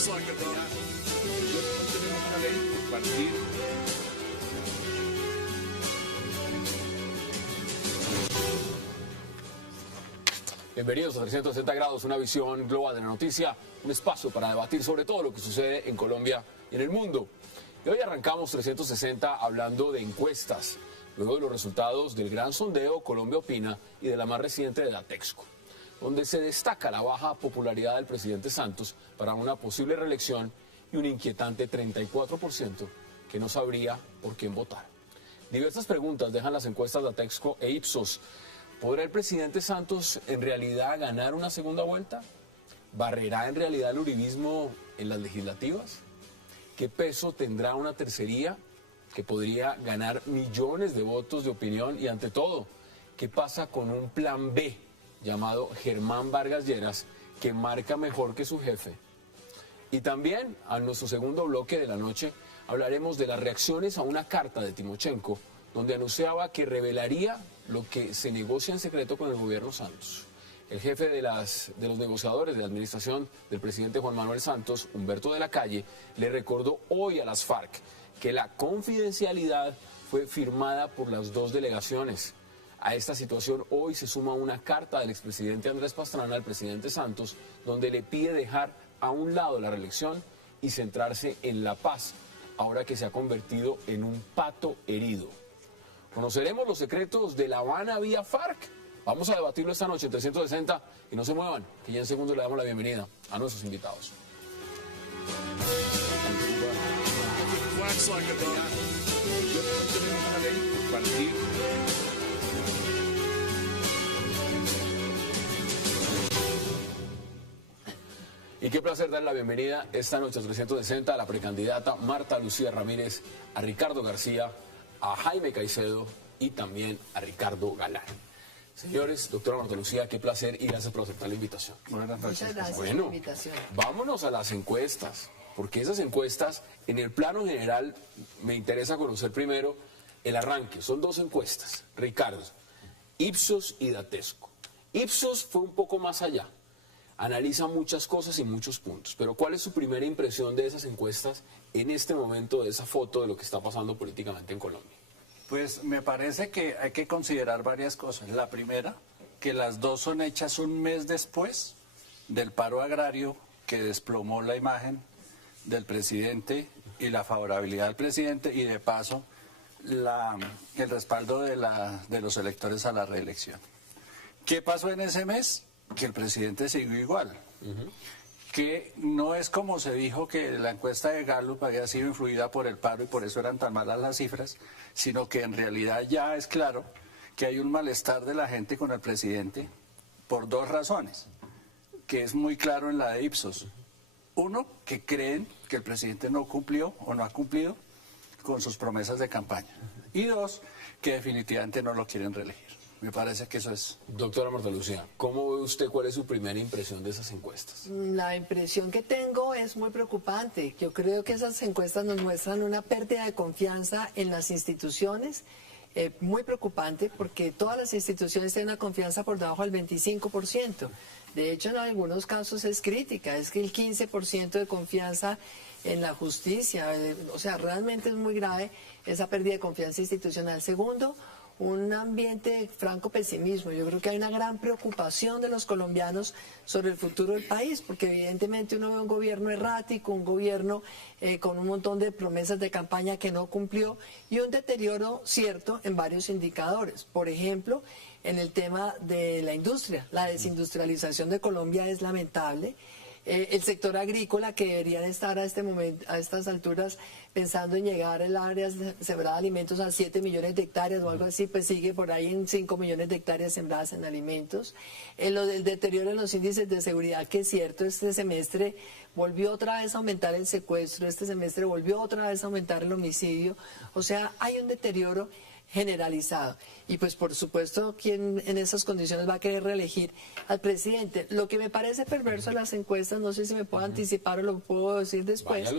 tenemos una ley compartir. Bienvenidos a 360 grados, una visión global de la noticia, un espacio para debatir sobre todo lo que sucede en Colombia y en el mundo. Y hoy arrancamos 360 hablando de encuestas, luego de los resultados del gran sondeo Colombia Opina y de la más reciente de Datexco, donde se destaca la baja popularidad del presidente Santos para una posible reelección y un inquietante 34% que no sabría por quién votar. Diversas preguntas dejan las encuestas Datexco e Ipsos. ¿Podrá el presidente Santos en realidad ganar una segunda vuelta? ¿Barrerá en realidad el uribismo en las legislativas? ¿Qué peso tendrá una tercería que podría ganar millones de votos de opinión? Y ante todo, ¿qué pasa con un plan B llamado Germán Vargas Lleras que marca mejor que su jefe? Y también, a nuestro segundo bloque de la noche, hablaremos de las reacciones a una carta de Timochenko donde anunciaba que revelaría lo que se negocia en secreto con el gobierno Santos. El jefe de los negociadores de la administración del presidente Juan Manuel Santos, Humberto de la Calle, le recordó hoy a las FARC que la confidencialidad fue firmada por las dos delegaciones. A esta situación hoy se suma una carta del expresidente Andrés Pastrana al presidente Santos, donde le pide dejar a un lado la reelección y centrarse en la paz, ahora que se ha convertido en un pato herido. ¿Conoceremos los secretos de La Habana vía FARC? Vamos a debatirlo esta noche en 360 y no se muevan, que ya en segundos le damos la bienvenida a nuestros invitados. Tenemos una ley compartir. Y qué placer dar la bienvenida esta noche a 360 a la precandidata Marta Lucía Ramírez, a Ricardo García, a Jaime Caicedo y también a Ricardo Galán. Señores, doctora Marta Lucía, qué placer y gracias por aceptar la invitación. Buenas noches. Muchas gracias Bueno, por la invitación. vámonos a las encuestas, porque esas encuestas, en el plano general, me interesa conocer primero el arranque. Son dos encuestas, Ricardo, Ipsos y Datexco. Ipsos fue un poco más allá, analiza muchas cosas y muchos puntos, pero ¿cuál es su primera impresión de esas encuestas en este momento, de esa foto de lo que está pasando políticamente en Colombia? Pues me parece que hay que considerar varias cosas. La primera, que las dos son hechas un mes después del paro agrario que desplomó la imagen del presidente y la favorabilidad del presidente y de paso el respaldo de los electores a la reelección. ¿Qué pasó en ese mes? Que el presidente siguió igual. Que no es como se dijo que la encuesta de Gallup había sido influida por el paro y por eso eran tan malas las cifras, sino que en realidad ya es claro que hay un malestar de la gente con el presidente por dos razones, que es muy claro en la de Ipsos. Uno, que creen que el presidente no cumplió o no ha cumplido con sus promesas de campaña. Y dos, que definitivamente no lo quieren reelegir. Me parece que eso es. Doctora Marta Lucía, ¿cómo ve usted, cuál es su primera impresión de esas encuestas? La impresión que tengo es muy preocupante. Yo creo que esas encuestas nos muestran una pérdida de confianza en las instituciones, muy preocupante porque todas las instituciones tienen una confianza por debajo del 25%. De hecho, en algunos casos es crítica, es que el 15% de confianza en la justicia, o sea, realmente es muy grave esa pérdida de confianza institucional. Segundo, un ambiente de franco pesimismo. Yo creo que hay una gran preocupación de los colombianos sobre el futuro del país, porque evidentemente uno ve un gobierno errático, un gobierno con un montón de promesas de campaña que no cumplió y un deterioro cierto en varios indicadores. Por ejemplo, en el tema de la industria, la desindustrialización de Colombia es lamentable. El sector agrícola, que deberían estar a este momento, a estas alturas, pensando en llegar al área sembrada de alimentos a 7 millones de hectáreas o algo así, pues sigue por ahí en 5 millones de hectáreas sembradas en alimentos. Lo del deterioro en los índices de seguridad, que es cierto, este semestre volvió otra vez a aumentar el secuestro, este semestre volvió otra vez a aumentar el homicidio. O sea, hay un deterioro generalizado. Y pues por supuesto, ¿quién en esas condiciones va a querer reelegir al presidente? Lo que me parece perverso en las encuestas, no sé si me puedo anticipar o lo puedo decir después,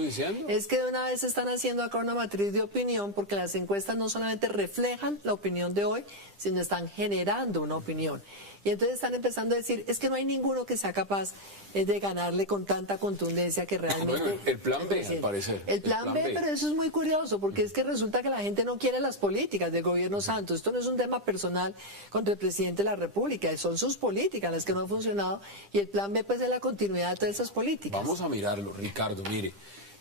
es que de una vez están haciendo acá una matriz de opinión, porque las encuestas no solamente reflejan la opinión de hoy, sino están generando una opinión. Y entonces están empezando a decir, es que no hay ninguno que sea capaz de ganarle con tanta contundencia que realmente... Bueno, el plan B, al parecer. El plan B, pero eso es muy curioso, porque es que resulta que la gente no quiere las políticas del gobierno Santos. Esto no es un tema personal contra el presidente de la República, son sus políticas las que no han funcionado, y el plan B pues es la continuidad de todas esas políticas. Vamos a mirarlo, Ricardo, mire.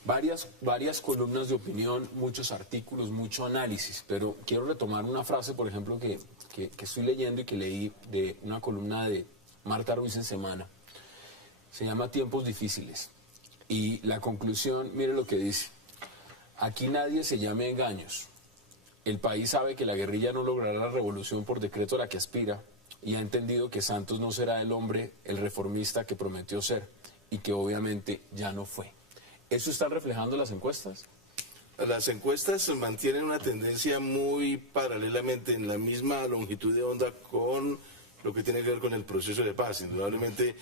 Varias columnas de opinión, muchos artículos, mucho análisis, pero quiero retomar una frase, por ejemplo, que estoy leyendo y que leí de una columna de Marta Ruiz en Semana. Se llama Tiempos difíciles. Y la conclusión, mire lo que dice. Aquí nadie se llame engaños. El país sabe que la guerrilla no logrará la revolución por decreto a la que aspira y ha entendido que Santos no será el hombre, el reformista que prometió ser y que obviamente ya no fue. ¿Eso están reflejando las encuestas? Las encuestas mantienen una tendencia muy paralelamente en la misma longitud de onda con lo que tiene que ver con el proceso de paz. Indudablemente,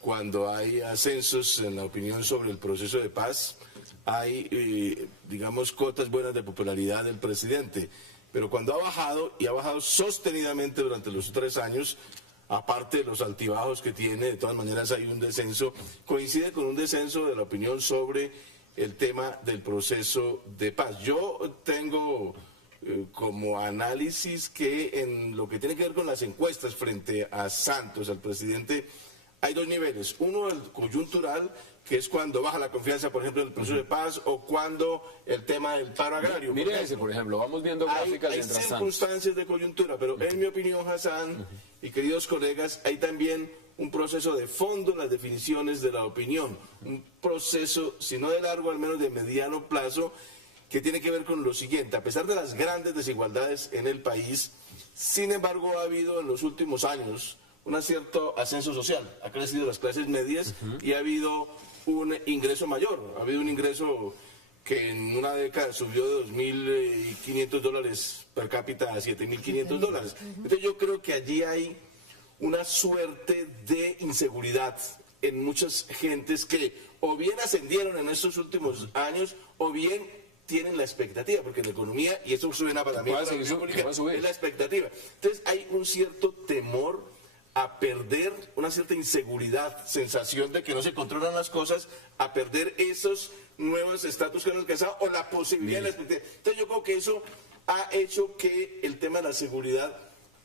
cuando hay ascensos en la opinión sobre el proceso de paz, hay, digamos, cotas buenas de popularidad del presidente. Pero cuando ha bajado, y ha bajado sostenidamente durante los 3 años, aparte de los altibajos que tiene, de todas maneras hay un descenso, coincide con un descenso de la opinión sobre el tema del proceso de paz. Yo tengo como análisis que en lo que tiene que ver con las encuestas frente a Santos, al presidente, hay 2 niveles. Uno, el coyuntural, que es cuando baja la confianza, por ejemplo, en el proceso de paz, o cuando el tema del paro agrario. Mire ese, por ejemplo, vamos viendo gráficas hay mientras tanto. circunstancias de coyuntura, pero en mi opinión, Hassan y queridos colegas, hay también un proceso de fondo en las definiciones de la opinión, un proceso, si no de largo, al menos de mediano plazo, que tiene que ver con lo siguiente. A pesar de las grandes desigualdades en el país, sin embargo, ha habido en los últimos años un cierto ascenso social. Ha crecido las clases medias y ha habido un ingreso mayor. Ha habido un ingreso que en una década subió de $2.500 per cápita a $7.500. Entonces yo creo que allí hay una suerte de inseguridad en muchas gentes que o bien ascendieron en estos últimos años o bien tienen la expectativa, porque en la economía, y eso suena para mí, es la expectativa. Entonces hay un cierto temor a perder, una cierta inseguridad, sensación de que no se controlan las cosas, a perder esos nuevos estatus que han alcanzado o la posibilidad de la expectativa. Entonces yo creo que eso ha hecho que el tema de la seguridad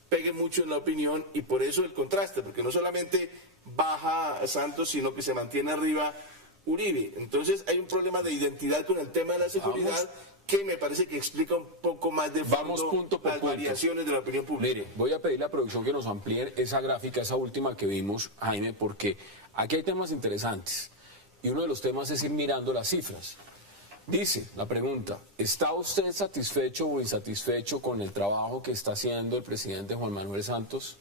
pegue mucho en la opinión y por eso el contraste, porque no solamente baja Santos, sino que se mantiene arriba Uribe. Entonces hay un problema de identidad con el tema de la seguridad que me parece que explica un poco más de fondo las variaciones de la opinión pública. Mire, voy a pedirle a la producción que nos amplíe esa gráfica, esa última que vimos, Jaime, porque aquí hay temas interesantes. Y uno de los temas es ir mirando las cifras. Dice la pregunta, ¿está usted satisfecho o insatisfecho con el trabajo que está haciendo el presidente Juan Manuel Santos?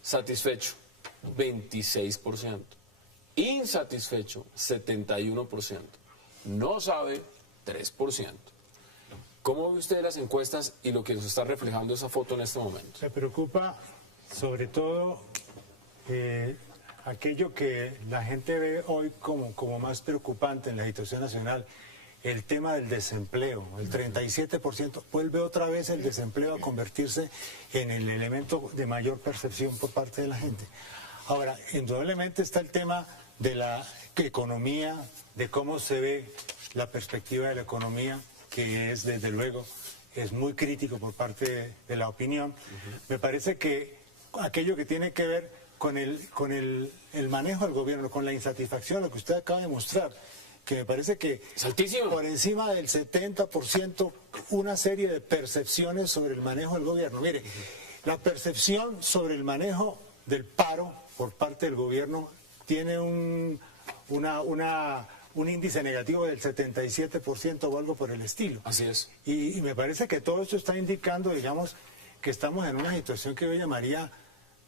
Satisfecho, 26%. Insatisfecho, 71%. No sabe, 3%. ¿Cómo ve usted las encuestas y lo que nos está reflejando esa foto en este momento? Me preocupa sobre todo aquello que la gente ve hoy como más preocupante en la situación nacional, el tema del desempleo. El 37% vuelve otra vez el desempleo a convertirse en el elemento de mayor percepción por parte de la gente. Ahora, indudablemente está el tema de la economía, de cómo se ve la perspectiva de la economía, que es, desde luego, es muy crítico por parte de la opinión. Me parece que aquello que tiene que ver con el manejo del gobierno, con la insatisfacción, lo que usted acaba de mostrar, que me parece que es altísimo. Por encima del 70%, una serie de percepciones sobre el manejo del gobierno. Mire, la percepción sobre el manejo del paro por parte del gobierno tiene un índice negativo del 77% o algo por el estilo. Así es. Y me parece que todo esto está indicando, digamos, que estamos en una situación que yo llamaría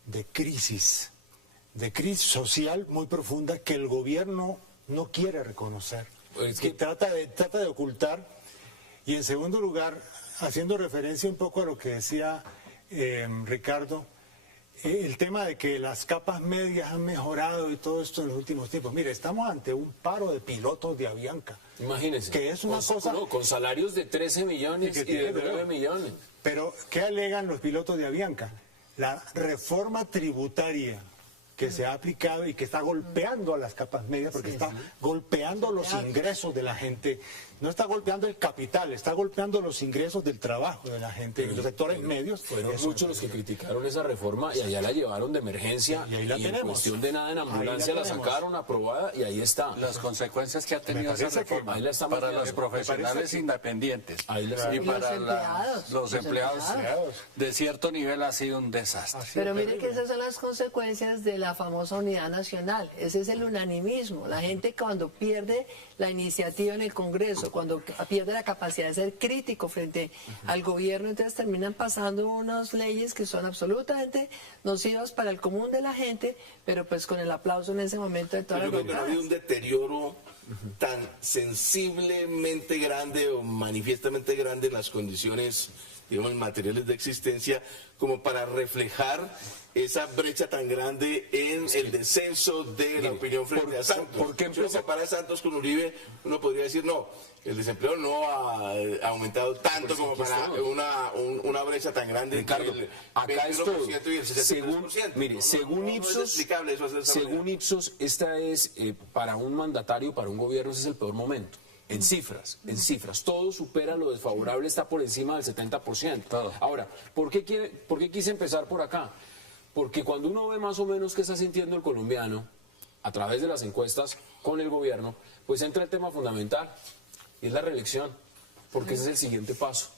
de crisis social muy profunda que el gobierno no quiere reconocer, que trata de ocultar. Y en segundo lugar, haciendo referencia un poco a lo que decía Ricardo, el tema de que las capas medias han mejorado y todo esto en los últimos tiempos. Mire, estamos ante un paro de pilotos de Avianca. Imagínense. Que es una cosa... con salarios de 13 millones y de 9 millones. Pero, ¿qué alegan los pilotos de Avianca? la reforma tributaria que se ha aplicado y que está golpeando a las capas medias, porque está golpeando los ingresos de la gente, no está golpeando el capital, está golpeando los ingresos del trabajo de la gente, en los sectores medios. Fueron muchos los que criticaron esa reforma y allá la llevaron de emergencia y ahí la en tenemos. cuestión de nada en ambulancia la tenemos. sacaron aprobada y ahí está. Las consecuencias que ha tenido esa parece que reforma ahí la estamos para los viendo. profesionales independientes Ahí la y estamos viendo. para Y los empleados, los empleados de cierto nivel ha sido un desastre. Pero mire que esas son las consecuencias de la famosa unidad nacional. Ese es el unanimismo. La gente cuando pierde la iniciativa en el Congreso, cuando pierde la capacidad de ser crítico frente al gobierno, entonces terminan pasando unas leyes que son absolutamente nocivas para el común de la gente, pero pues con el aplauso en ese momento de todas Yo las creo que no ha bancadas. habido un deterioro tan sensiblemente grande o manifiestamente grande en las condiciones, digamos, materiales de existencia, como para reflejar esa brecha tan grande en el descenso de la opinión frente a Santos. ¿por qué Si uno empezó? compara a Santos con Uribe, uno podría decir, no, el desempleo no ha aumentado tanto Pues, como aquí para estamos. una brecha tan grande Ricardo, entre el acá es 21% todo. y el 63%. Según No es Ipsos, explicable eso de esa según manera. Ipsos, esta es para un mandatario, para un gobierno, ese es el peor momento. En cifras, todo supera lo desfavorable, está por encima del 70%. Todo. Ahora, ¿por qué quise empezar por acá? Porque cuando uno ve más o menos qué está sintiendo el colombiano, a través de las encuestas con el gobierno, pues entra el tema fundamental, y es la reelección, porque ese es el siguiente paso.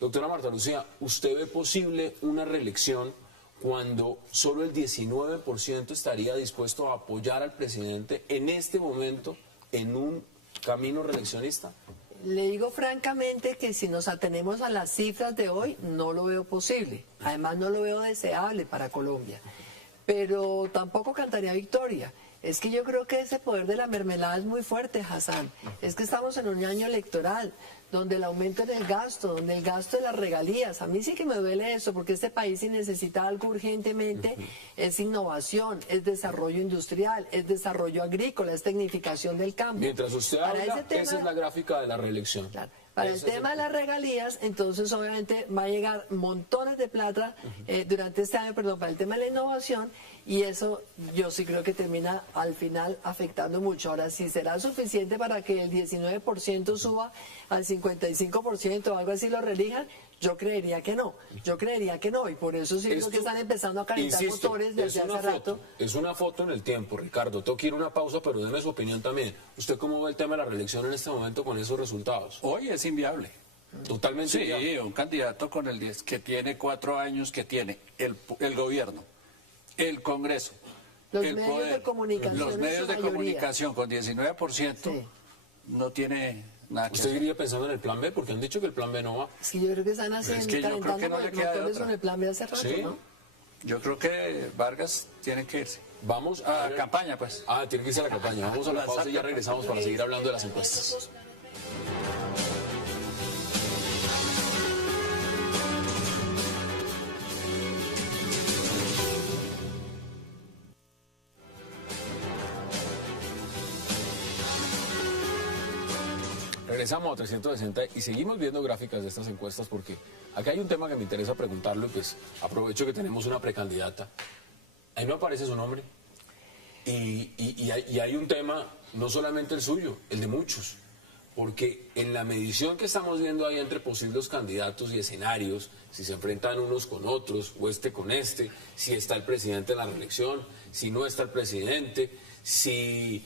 Doctora Marta Lucía, ¿usted ve posible una reelección cuando solo el 19% estaría dispuesto a apoyar al presidente en este momento en un camino reeleccionista? Le digo francamente que si nos atenemos a las cifras de hoy, no lo veo posible. Además, no lo veo deseable para Colombia. Pero tampoco cantaría victoria. Es que yo creo que ese poder de la mermelada es muy fuerte, Hassan. Es que estamos en un año electoral, donde el aumento en el gasto, donde el gasto de las regalías, a mí sí que me duele eso, porque este país sí necesita algo urgentemente, es innovación, es desarrollo industrial, es desarrollo agrícola, es tecnificación del campo. Mientras usted Para habla, ese tema- esa es la gráfica de la reelección. Claro. Para el Ese es tema de las regalías, entonces obviamente va a llegar montones de plata durante este año, para el tema de la innovación, y eso yo sí creo que termina al final afectando mucho. Ahora, si será suficiente para que el 19% suba al 55% o algo así lo relijan, yo creería que no. Yo creería que no, y por eso sí creo que están empezando a calentar Insisto, motores desde es una hace rato. Es una foto en el tiempo, Ricardo. Tengo que ir a una pausa, pero déme su opinión también. ¿Usted cómo ve el tema de la reelección en este momento con esos resultados? Hoy es inviable. Totalmente. Sí, inviable. un candidato con el 10 que tiene 4 años, que tiene el gobierno, el Congreso, Los el medios poder, de comunicación los en medios su de mayoría. comunicación con 19%, Sí. no tiene nada que ¿Usted hacer. iría pensando en el plan B? Porque han dicho que el plan B no va. Sí, yo creo que están haciendo, Es que yo creo calentando que no le queda de motores otra. con el plan B hace rato, Sí. ¿no? Yo creo que Vargas tiene que irse. Vamos A ver- campaña, pues. Ah, tiene que irse a la campaña. Vamos a la pausa y ya regresamos para seguir hablando de las encuestas. Regresamos a 360 y seguimos viendo gráficas de estas encuestas porque acá hay un tema que me interesa preguntarlo y pues aprovecho que tenemos una precandidata. Ahí no aparece su nombre. Y hay un tema, no solamente el suyo, el de muchos. Porque en la medición que estamos viendo ahí entre posibles candidatos y escenarios, si se enfrentan unos con otros, o este con este, si está el presidente en la reelección, si no está el presidente, si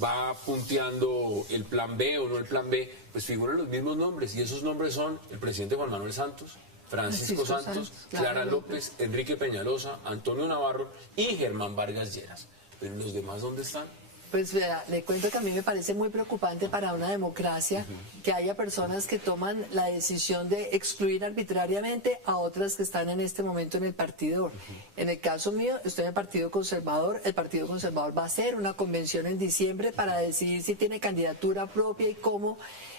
va punteando el plan B o no el plan B, pues figuran los mismos nombres. Y esos nombres son el presidente Juan Manuel Santos, Francisco Santos, Clara López, Enrique Peñalosa, Antonio Navarro y Germán Vargas Lleras. Pero los demás, ¿dónde están? Pues vea, le cuento que a mí me parece muy preocupante para una democracia que haya personas que toman la decisión de excluir arbitrariamente a otras que están en este momento en el partido. En el caso mío, estoy en el Partido Conservador. El Partido Conservador va a hacer una convención en diciembre para decidir si tiene candidatura propia y cómo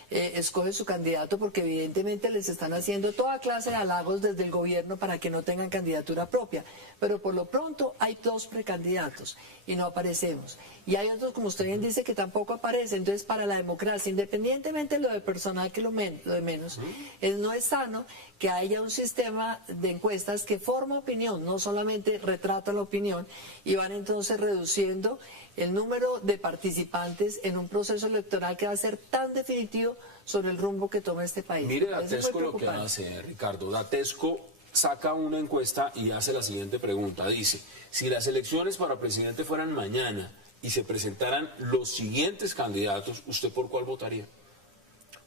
escoge su candidato, porque evidentemente les están haciendo toda clase de halagos desde el gobierno para que no tengan candidatura propia. Pero por lo pronto hay 2 precandidatos y no aparecemos. Y hay otros, como usted bien dice, que tampoco aparecen. Entonces, para la democracia, independientemente de lo de personal, que lo de menos, no es sano que haya un sistema de encuestas que forma opinión, no solamente retrata la opinión, y van entonces reduciendo el número de participantes en un proceso electoral que va a ser tan definitivo sobre el rumbo que toma este país. Mire Me parece muy Datesco lo que preocupante. hace, Ricardo. Datesco saca una encuesta y hace la siguiente pregunta. Dice, si las elecciones para presidente fueran mañana y se presentaran los siguientes candidatos, ¿usted por cuál votaría?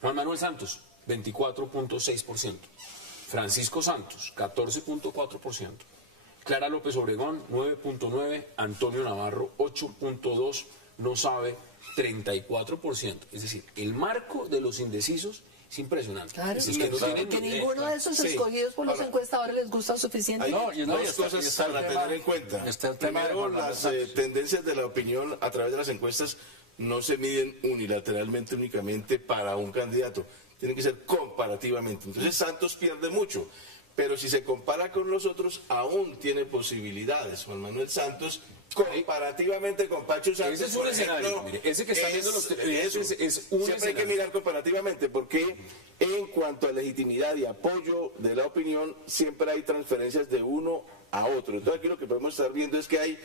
Juan Manuel Santos, 24.6%. Francisco Santos, 14.4%. Clara López Obregón, 9.9%. Antonio Navarro, 8.2%. No sabe, 34%. Es decir, el marco de los indecisos es impresionante. Claro, Es que no tienen que ni idea. ninguno de esos Sí. estos por los Ahora, encuestadores les gusta suficiente. Hay No, y no, y dos está- cosas y está el para tema- tener en cuenta. está el tema de Primero, Juan Manuel las Santos. tendencias de la opinión a través de las encuestas no se miden unilateralmente únicamente para un candidato, tienen que ser comparativamente. Entonces Santos pierde mucho, pero si se compara con los otros, aún tiene posibilidades. Juan Manuel Santos, comparativamente con Pacho Santos, Ese es un por escenario, ejemplo, mire, ese que está viendo los televidentes eso. es un Siempre hay que escenario. mirar comparativamente, porque en cuanto a legitimidad y apoyo de la opinión, siempre hay transferencias de uno a otro. Entonces aquí lo que podemos estar viendo es que hay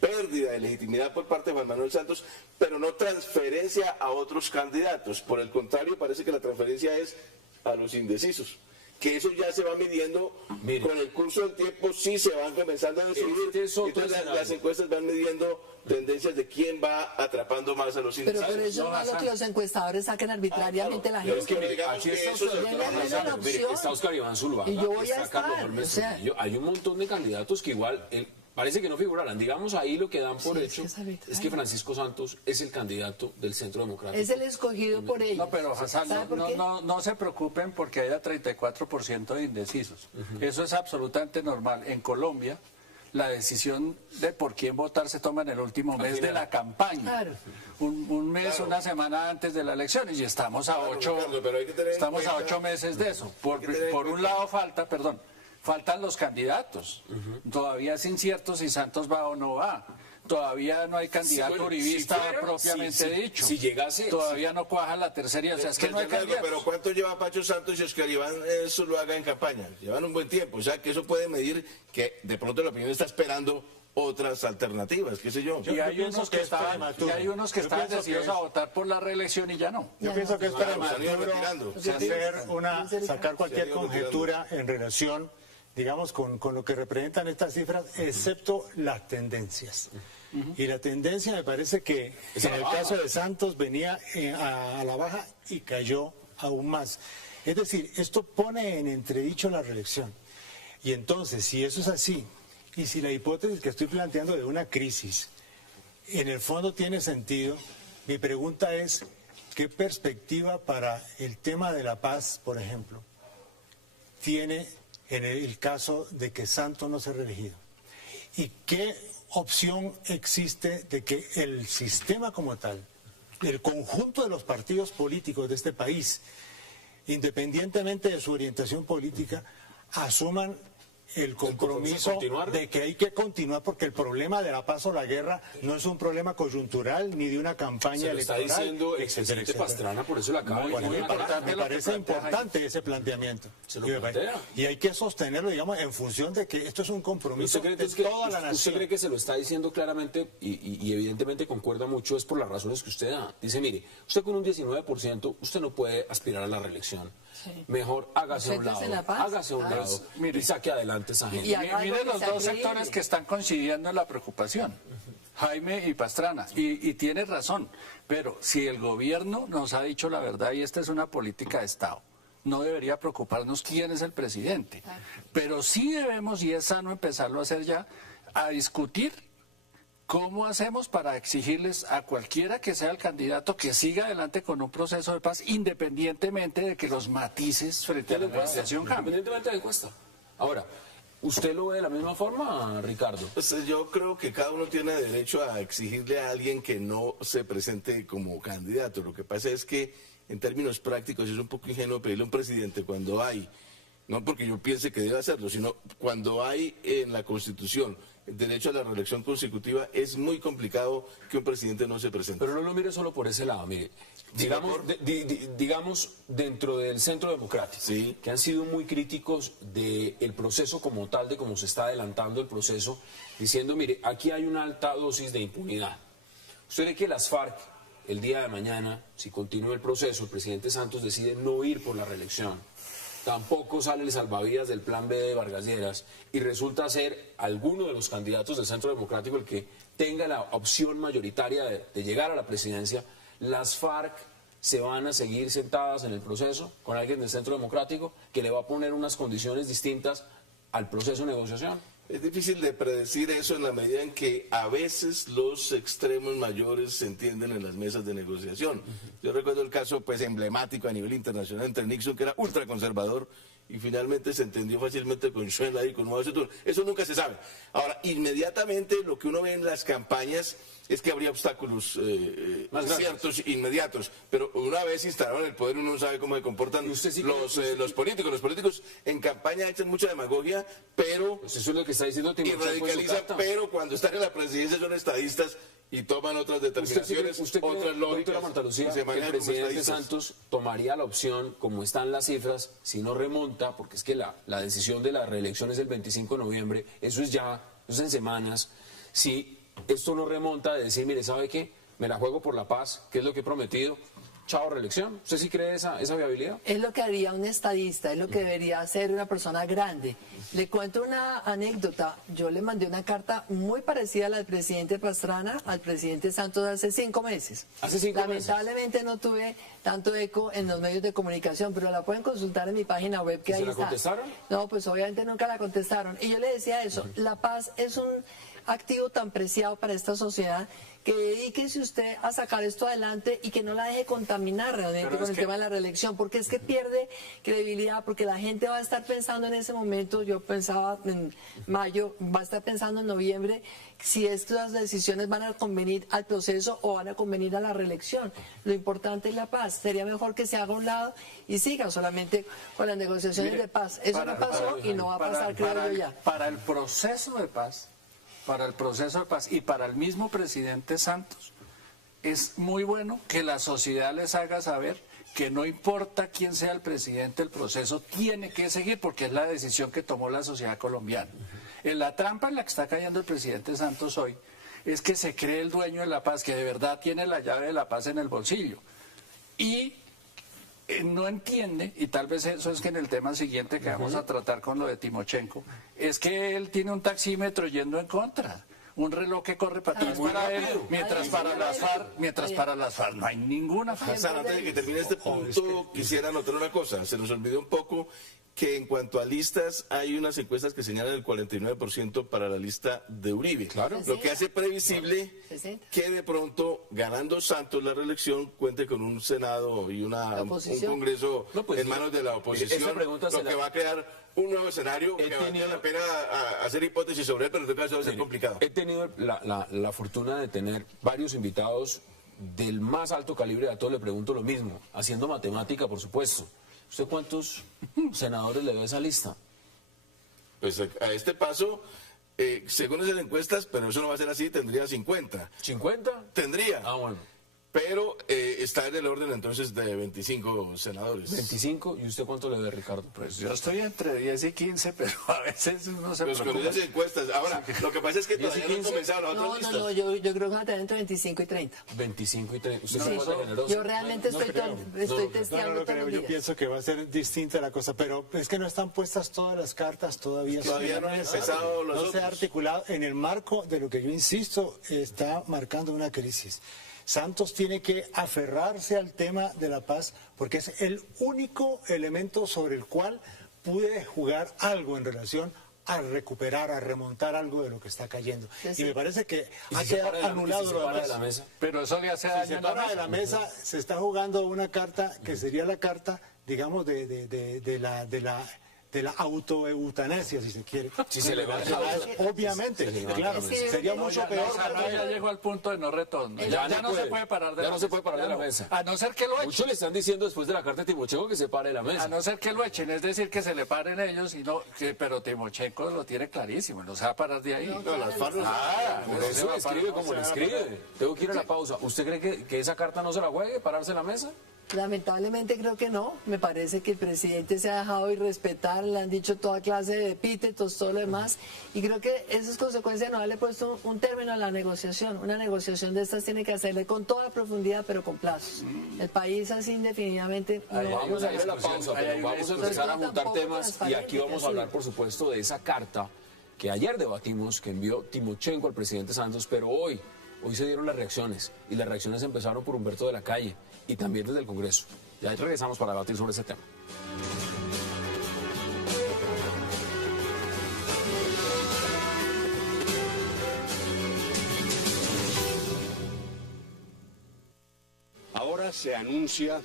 pérdida de legitimidad por parte de Juan Manuel Santos, pero no transferencia a otros candidatos. Por el contrario, parece que la transferencia es a los indecisos. Que eso ya se va midiendo. Mire. Con el curso del tiempo, sí se van comenzando a decidir. Este es otro Entonces escenario. las encuestas van midiendo tendencias de quién va atrapando más a los Pero indecisos. por eso no, es malo Hassan. que los encuestadores saquen arbitrariamente la gente. Es que mire, digamos aquí que está eso Oscar, se Denle trabaja. la mire, opción. está Oscar Iván Zuluaga, Y yo voy a está Carlos estar, Holmes o sea. Trujillo. Hay un montón de candidatos que igual parece que no figuraran. Digamos ahí lo que dan por Sí, hecho es que es arbitrario. es que Francisco Santos es el candidato del Centro Democrático. Es el escogido por ellos. No, pero Hassan, ¿Sabe por qué? no se preocupen porque haya 34% de indecisos. Eso es absolutamente normal. En Colombia, la decisión de por quién votar se toma en el último mes de la campaña. Claro. Un mes, Claro. una semana antes de la elección. Y estamos a Claro, 8, Ricardo, pero hay que tener en estamos a cuenta- 8 meses de eso. Por que tener en un cuenta- lado faltan los candidatos. Todavía es incierto si Santos va o no va. Todavía no hay candidato bueno, uribista si fuera- propiamente si- dicho. si llegase- Todavía no cuaja la tercera. O sea, es que no hay Fernando, candidatos. pero ¿cuánto lleva Pacho Santos y Oscar Iván Zuluaga en campaña? Llevan un buen tiempo, o sea que eso puede medir que de pronto la opinión está esperando otras alternativas, qué sé yo. Y hay pienso unos que que es estaban, prematuro. y hay unos que Yo estaban pienso que decididos a es- votar por la reelección y ya no. Yo Ya pienso no. que es Claro, se han ido prematuro retirando. hacer sacar cualquier Se han ido conjetura en relación, digamos, con lo que representan estas cifras, excepto las tendencias. Y la tendencia me parece que Es a en la el baja. caso de Santos venía a la baja y cayó aún más. Es decir, esto pone en entredicho la reelección. Y entonces, si eso es así, y si la hipótesis que estoy planteando de una crisis en el fondo tiene sentido, mi pregunta es, ¿qué perspectiva para el tema de la paz, por ejemplo, tiene en el caso de que Santos no sea reelegido? ¿Y qué opción existe de que el sistema como tal, el conjunto de los partidos políticos de este país, independientemente de su orientación política, asuman el compromiso continuar. de que hay que continuar, porque el problema de la paz o la guerra no es un problema coyuntural ni de una campaña Se lo está electoral. diciendo el etcétera, expresidente etcétera. Pastrana, por eso lo acaba de Muy decir. importante Me lo que parece plantea importante ese planteamiento. Se lo Y me plantea. y hay que sostenerlo, digamos, en función de que esto es un compromiso ¿Usted cree, de entonces, que, toda la usted nación. cree que se lo está diciendo claramente y evidentemente concuerda mucho? Es por las razones que usted da. Dice, mire, usted con un 19%, usted no puede aspirar a la reelección. Mejor hágase a un Concéntrese lado, en la paz. hágase a un Claro. lado Mire. y saque adelante esa gente. Y haga algo Miren que los sea dos creíble. sectores que están coincidiendo en la preocupación, Jaime y Pastrana, y tiene razón, pero si el gobierno nos ha dicho la verdad y esta es una política de Estado, no debería preocuparnos quién es el presidente, pero sí debemos, y es sano empezarlo a hacer ya, a discutir cómo hacemos para exigirles a cualquiera que sea el candidato que siga adelante con un proceso de paz, independientemente de que los matices frente a la negociación cambien. Independientemente de la encuesta. Ahora, ¿usted lo ve de la misma forma, Ricardo? Pues, yo creo que cada uno tiene derecho a exigirle a alguien que no se presente como candidato. Lo que pasa es que en términos prácticos es un poco ingenuo pedirle a un presidente cuando hay no porque yo piense que debe hacerlo, sino cuando hay en la Constitución el derecho a la reelección consecutiva, es muy complicado que un presidente no se presente. Pero no lo mire solo por ese lado, mire. Digamos dentro del Centro Democrático, Sí. que han sido muy críticos del proceso como tal, de cómo se está adelantando el proceso, diciendo, mire, aquí hay una alta dosis de impunidad. ¿Usted cree que las FARC, el día de mañana, si continúa el proceso, el presidente Santos decide no ir por la reelección, tampoco sale el salvavidas del plan B de Vargas Lleras y resulta ser alguno de los candidatos del Centro Democrático el que tenga la opción mayoritaria de llegar a la presidencia, las FARC se van a seguir sentadas en el proceso con alguien del Centro Democrático que le va a poner unas condiciones distintas al proceso de negociación? Es difícil de predecir eso en la medida en que a veces los extremos mayores se entienden en las mesas de negociación. Yo recuerdo el caso pues emblemático a nivel internacional entre Nixon, que era ultraconservador, y finalmente se entendió fácilmente con Schoenberg y con Mao Zedong. Eso nunca se sabe. Ahora, inmediatamente lo que uno ve en las campañas es que habría obstáculos ciertos, inmediatos, pero una vez instalaron el poder uno no sabe cómo se comportan los políticos. Los políticos en campaña echan mucha demagogia, pero Pues eso es lo que está diciendo y Timochenko en su radicalizan, carta. pero cuando están en la presidencia son estadistas y toman otras determinaciones, ¿Usted cree, otras lógicas, doctora Martalucía, y se que el manejan como presidente estadistas? Santos tomaría la opción, como están las cifras, si no remonta, porque es que la decisión de la reelección es el 25 de noviembre, eso es en semanas, si esto no remonta, de decir, mire, ¿sabe qué? Me la juego por la paz, que es lo que he prometido, chao reelección. ¿Usted sí cree esa viabilidad? Es lo que haría un estadista, es lo que debería hacer una persona grande. Le cuento una anécdota. Yo le mandé una carta muy parecida a la del presidente Pastrana al presidente Santos hace 5 meses. Hace 5 meses. Lamentablemente no tuve tanto eco en los medios de comunicación, pero la pueden consultar en mi página web, que ¿Y ahí se la está. contestaron? No, pues obviamente nunca la contestaron. Y yo le decía eso, la paz es un activo tan preciado para esta sociedad, que dedíquese usted a sacar esto adelante y que no la deje contaminar realmente con el tema de la reelección, porque es que pierde credibilidad, porque la gente va a estar pensando en ese momento, yo pensaba en mayo, va a estar pensando en noviembre, si estas decisiones van a convenir al proceso o van a convenir a la reelección. Lo importante es la paz. Sería mejor que se haga a un lado y siga solamente con las negociaciones de paz. Eso no pasó y no va a pasar, creo yo ya. Para el proceso de paz, y para el mismo presidente Santos, es muy bueno que la sociedad les haga saber que no importa quién sea el presidente, el proceso tiene que seguir porque es la decisión que tomó la sociedad colombiana. En la trampa en la que está cayendo el presidente Santos hoy es que se cree el dueño de la paz, que de verdad tiene la llave de la paz en el bolsillo. Y no entiende, y tal vez eso es que en el tema siguiente que vamos a tratar con lo de Timochenko, es que él tiene un taxímetro yendo en contra, un reloj que corre para atrás para él, mientras para las FARC no hay ninguna FARC. Hassan, antes de que termine este punto, quisiera anotar una cosa. Se nos olvidó un poco que en cuanto a listas, hay unas encuestas que señalan el 49% para la lista de Uribe. Claro. Lo que hace previsible 60. que de pronto, ganando Santos la reelección, cuente con un Senado y un Congreso No, pues, en manos de la oposición, esa pregunta lo que va a crear un nuevo escenario que vale la pena hacer hipótesis sobre él, pero en todo caso va a ser complicado. He tenido la fortuna de tener varios invitados del más alto calibre, a todos le pregunto lo mismo, haciendo matemática, por supuesto. ¿Usted cuántos senadores le ve a esa lista? Pues a este paso, según esas encuestas, pero eso no va a ser así, tendría 50. ¿50? Tendría. Ah, bueno. Pero está en el orden entonces de 25 senadores. 25, ¿y usted cuánto le ve, Ricardo? Pues yo estoy entre 10 y 15, pero a veces uno se Pues con preocupa. esas encuestas. Ahora, lo que pasa es que 10 y todavía no han 15. comenzado las otras listas. No, yo creo que van a tener entre 25 y 30. 25 y 30. ¿Usted Sí, se pone generoso? yo realmente estoy testeando No, todos creo, los yo días. pienso que va a ser distinta la cosa, pero es que no están puestas todas las cartas todavía. Todavía no han empezado los No se ha otros. articulado en el marco de lo que yo insisto, está marcando una crisis. Santos tiene que aferrarse al tema de la paz porque es el único elemento sobre el cual pude jugar algo en relación a recuperar, a remontar algo de lo que está cayendo. Sí, sí. Y me parece que ¿Y ha si se quedado para de la- anulado y si se lo para de demás. la mesa? Pero eso le hace Si daño se a la para de la mesa. mesa, se está jugando una carta que sería la carta, digamos, de de la autoeutanasia, si se quiere. Si se le va Obviamente, claro, Es que- sería mucho peor. Santos ya llegó al punto de no retorno. Ya Ya no se puede parar de ya la no se mesa. puede parar de la mesa. A no ser que lo echen. Muchos le están diciendo después de la carta de Timochenko que se pare de la A mesa. no ser que lo echen, es decir, que se le paren ellos, pero Timochenko lo tiene clarísimo, no se va a parar de ahí. No, las FARC no- Por eso le escribe como le escribe. Tengo que ir a la pausa. ¿Usted cree que esa carta no se la juegue, pararse en la mesa? Lamentablemente creo que no. Me parece que el presidente se ha dejado irrespetar, le han dicho toda clase de epítetos, todo lo demás, y creo que eso es consecuencia de no haberle puesto un término a la negociación. Una negociación de estas tiene que hacerle con toda profundidad, pero con plazos. El país así indefinidamente no. Vamos a ir a la pausa, Ahí hay pero vamos a una empezar a discusión. juntar Tampoco temas y transparente, aquí vamos a hablar, por supuesto, de esa carta que ayer debatimos, que envió Timochenko al presidente Santos, pero hoy se dieron las reacciones, y las reacciones empezaron por Humberto de la Calle y también desde el Congreso. Ya regresamos para debatir sobre ese tema. Ahora se anuncia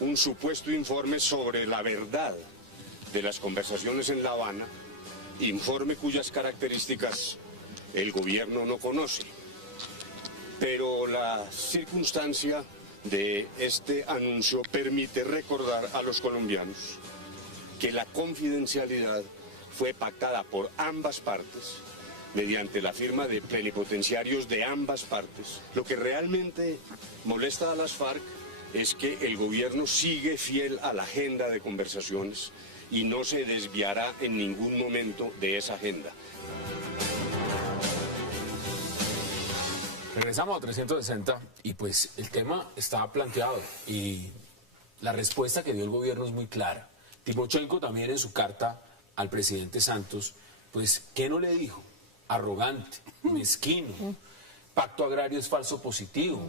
un supuesto informe sobre la verdad de las conversaciones en La Habana, informe cuyas características el gobierno no conoce. Pero la circunstancia de este anuncio permite recordar a los colombianos que la confidencialidad fue pactada por ambas partes mediante la firma de plenipotenciarios de ambas partes. Lo que realmente molesta a las FARC es que el gobierno sigue fiel a la agenda de conversaciones y no se desviará en ningún momento de esa agenda. Regresamos a 360 y pues el tema está planteado y la respuesta que dio el gobierno es muy clara. Timochenko también en su carta al presidente Santos, pues, ¿qué no le dijo? Arrogante, mezquino, pacto agrario es falso positivo.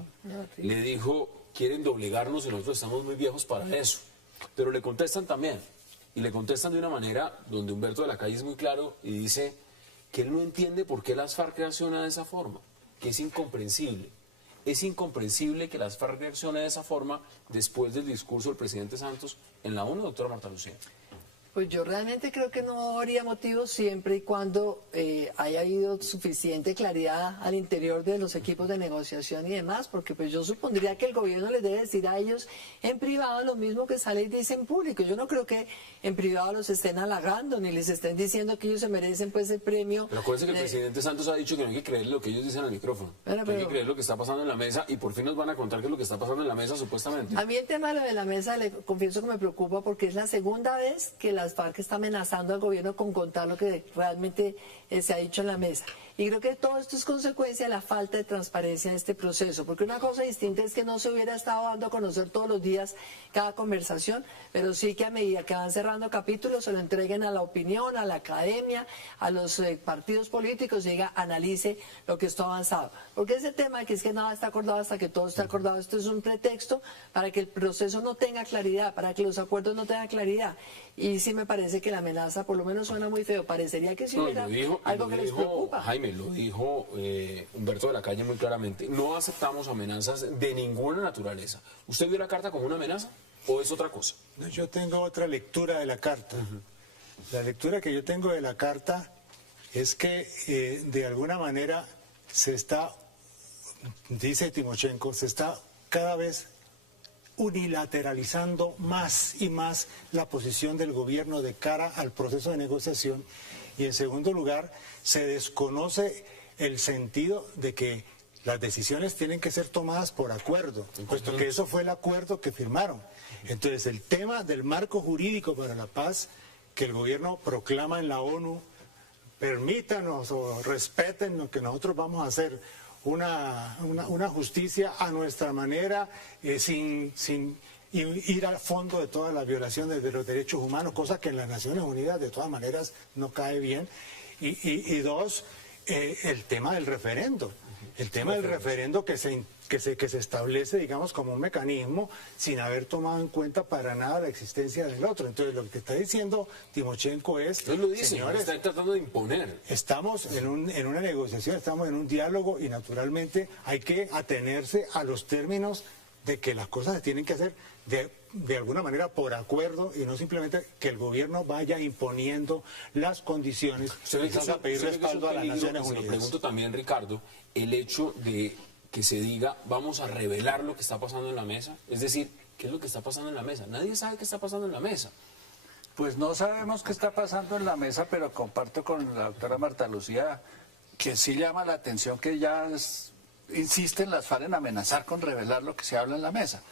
Le dijo, quieren doblegarnos y nosotros estamos muy viejos para eso. Pero le contestan también, y le contestan de una manera donde Humberto de la Calle es muy claro y dice que él no entiende por qué las FARC reaccionan de esa forma, que es incomprensible. Es incomprensible que las FARC reaccionen de esa forma después del discurso del presidente Santos en la ONU, doctora Marta Lucía. Pues yo realmente creo que no habría motivo siempre y cuando haya habido suficiente claridad al interior de los equipos de negociación y demás, porque pues yo supondría que el gobierno les debe decir a ellos en privado lo mismo que sale y dice en público. Yo no creo que en privado los estén halagando ni les estén diciendo que ellos se merecen pues el premio. Pero acuérdense que el presidente Santos ha dicho que no hay que creer lo que ellos dicen al micrófono, Bueno, que hay que pero- creer lo que está pasando en la mesa y por fin nos van a contar qué es lo que está pasando en la mesa supuestamente. A mí el tema de lo de la mesa, le confieso que me preocupa porque es la segunda vez que las FARC está amenazando al gobierno con contar lo que realmente se ha dicho en la mesa. Y creo que todo esto es consecuencia de la falta de transparencia de este proceso, porque una cosa distinta es que no se hubiera estado dando a conocer todos los días cada conversación, pero sí que a medida que van cerrando capítulos se lo entreguen a la opinión, a la academia, a los partidos políticos, llega, analice lo que está avanzado. Porque ese tema que es que nada está acordado hasta que todo esté acordado, esto es un pretexto para que el proceso no tenga claridad, para que los acuerdos no tengan claridad. Y sí me parece que la amenaza por lo menos suena muy feo, parecería que sí No, y hubiera lo dijo, algo que les preocupa. Jaime, lo dijo Humberto de la Calle muy claramente. No aceptamos amenazas de ninguna naturaleza. ¿Usted vio la carta como una amenaza o es otra cosa? No, yo tengo otra lectura de la carta. La lectura que yo tengo de la carta es que de alguna manera se está, dice Timochenko, se está cada vez unilateralizando más y más la posición del gobierno de cara al proceso de negociación, y en segundo lugar se desconoce el sentido de que las decisiones tienen que ser tomadas por acuerdo, puesto que eso fue el acuerdo que firmaron. Entonces el tema del marco jurídico para la paz que el gobierno proclama en la ONU, permítanos o respeten lo que nosotros vamos a hacer, una justicia a nuestra manera, sin ir al fondo de todas las violaciones de los derechos humanos, cosa que en las Naciones Unidas de todas maneras no cae bien. Y dos, el tema del referendo. El tema del referendo que se establece, digamos, como un mecanismo sin haber tomado en cuenta para nada la existencia del otro. Entonces, lo que está diciendo Timochenko es, Él lo dice, señores, está tratando de imponer. estamos en una negociación, estamos en un diálogo y naturalmente hay que atenerse a los términos de que las cosas se tienen que hacer de alguna manera por acuerdo y no simplemente que el gobierno vaya imponiendo las condiciones y a pedir respaldo a las Naciones Se lo Unidas. pregunto también, Ricardo, el hecho de que se diga vamos a revelar lo que está pasando en la mesa, es decir, ¿qué es lo que está pasando en la mesa? Nadie sabe qué está pasando en la mesa. Pues no sabemos qué está pasando en la mesa, pero comparto con la doctora Marta Lucía que sí llama la atención que ya insisten las FARC en amenazar con revelar lo que se habla en la mesa.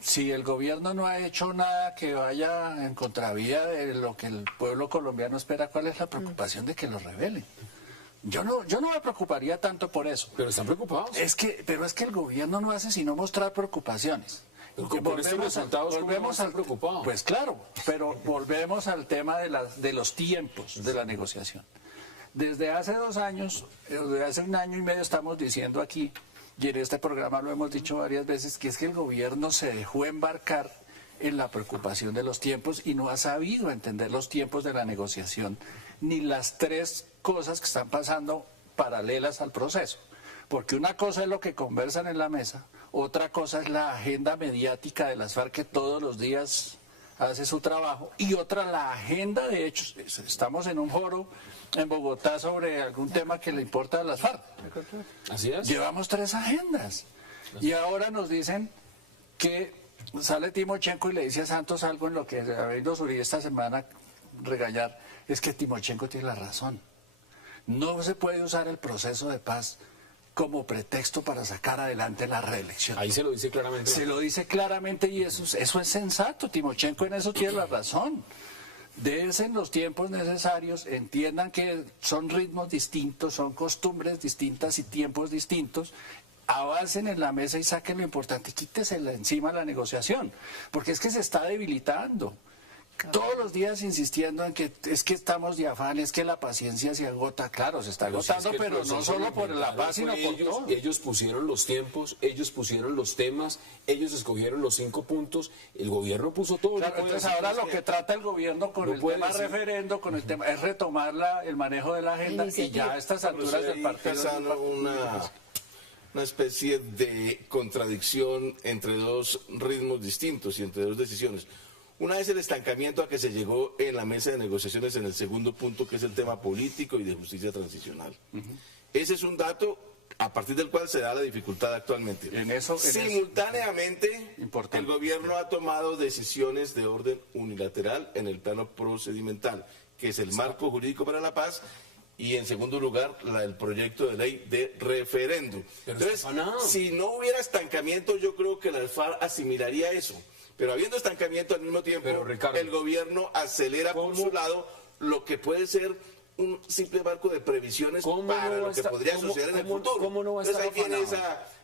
Si el gobierno no ha hecho nada que vaya en contravía de lo que el pueblo colombiano espera, ¿cuál es la preocupación de que lo revelen? Yo no me preocuparía tanto por eso. Pero están preocupados. Pero es que el gobierno no hace sino mostrar preocupaciones. Pero con estos resultados, ¿cómo no están preocupados? Pues claro, pero volvemos al tema de los tiempos de la negociación. Desde hace 2 años, desde hace 1 año y medio estamos diciendo aquí, y en este programa lo hemos dicho varias veces, que es que el gobierno se dejó embarcar en la preocupación de los tiempos y no ha sabido entender los tiempos de la negociación, ni las 3 cosas que están pasando paralelas al proceso. Porque una cosa es lo que conversan en la mesa, otra cosa es la agenda mediática de las FARC que todos los días hace su trabajo, y otra la agenda de hechos. Estamos en un foro en Bogotá sobre algún tema que le importa a las FARC. Así es. Llevamos 3 agendas. Y ahora nos dicen que sale Timochenko y le dice a Santos algo en lo que habiendo Uribe esta semana regañar, es que Timochenko tiene la razón. No se puede usar el proceso de paz como pretexto para sacar adelante la reelección. Ahí se lo dice claramente. Se lo dice claramente y eso es sensato. Timochenko en eso tiene la razón. Dense los tiempos necesarios, entiendan que son ritmos distintos, son costumbres distintas y tiempos distintos. Avancen en la mesa y saquen lo importante, quítesela encima la negociación, porque es que se está debilitando. Todos los días insistiendo en que es que estamos de afán, es que la paciencia se agota. Claro, se está agotando, pero no solo por la paz, sino por todo. Ellos pusieron los tiempos, ellos pusieron los temas, ellos escogieron los 5 puntos, el gobierno puso todo. Claro, entonces ahora lo que trata el gobierno con el tema referendo, con el tema, es retomar el manejo de la agenda y ya a estas alturas del partido. Una especie de contradicción entre 2 ritmos distintos y entre 2 decisiones. Una es el estancamiento a que se llegó en la mesa de negociaciones en el segundo punto, que es el tema político y de justicia transicional. Ese es un dato a partir del cual se da la dificultad actualmente. Simultáneamente, el gobierno ha tomado decisiones de orden unilateral en el plano procedimental, que es el marco jurídico para la paz, y en segundo lugar, el proyecto de ley de referéndum. Entonces, si no hubiera estancamiento, yo creo que la FARC asimilaría eso. Pero habiendo estancamiento al mismo tiempo, el gobierno acelera por su lado lo que puede ser un simple marco de previsiones para lo que podría suceder en el futuro. Entonces ahí viene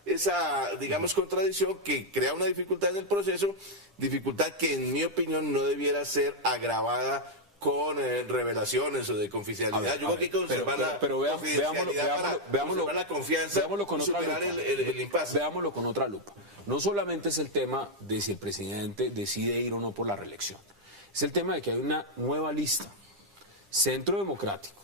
esa, digamos, contradicción que crea una dificultad en el proceso, dificultad que en mi opinión no debiera ser agravada con revelaciones o de confidencialidad. Yo creo que hay que conservar la confidencialidad para conservar la confianza y superar el impasse. Veámoslo con otra lupa. No solamente es el tema de si el presidente decide ir o no por la reelección. Es el tema de que hay una nueva lista, Centro Democrático,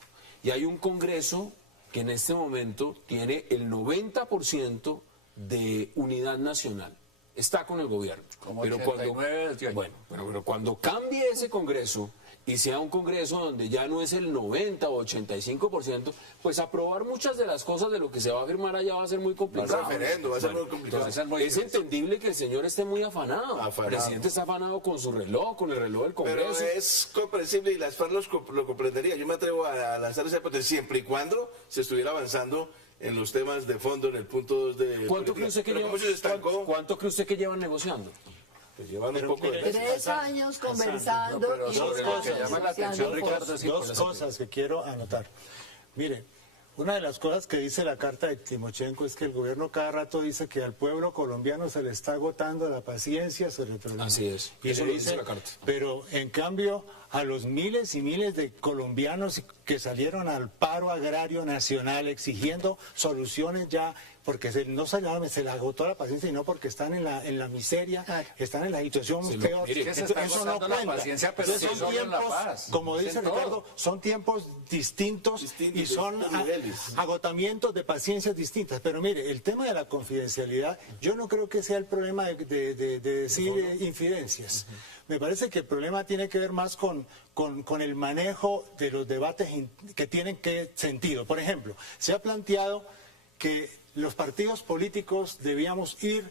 y hay un Congreso que en este momento tiene el 90% de unidad nacional. Está con el gobierno. Pero cuando cambie ese Congreso y sea un Congreso donde ya no es el 90 o 85%, pues aprobar muchas de las cosas de lo que se va a firmar allá va a ser muy complicado. Va a ser muy complicado. Entonces, es entendible que el señor esté muy afanado. El presidente está afanado con su reloj, con el reloj del Congreso. Pero es comprensible y las FARC lo comprendería. Yo me atrevo a lanzar esa hipótesis siempre y cuando se estuviera avanzando en los temas de fondo, en el punto 2 de... ¿Cuánto cree usted que llevan negociando? Pues llevan un poco de... 3 años conversando y sobre lo que llama la atención, Ricardo, dos cosas que quiero anotar. Mire, una de las cosas que dice la carta de Timochenko es que el gobierno cada rato dice que al pueblo colombiano se le está agotando la paciencia sobre el problema. Así es, y eso le lo dice la carta. Pero en cambio a los miles y miles de colombianos que salieron al paro agrario nacional exigiendo soluciones ya, porque no se les agotó la paciencia, sino porque están en la miseria, están en la situación peor. mire, que se está agotando la paciencia, pero son sí solo en la tiempos, paz. como dice Ricardo, son tiempos distintos y son agotamientos de paciencias distintas. Pero mire, el tema de la confidencialidad, yo no creo que sea el problema de decir infidencias. Me parece que el problema tiene que ver más con el manejo de los debates que tienen que sentido. Por ejemplo, se ha planteado que los partidos políticos debíamos ir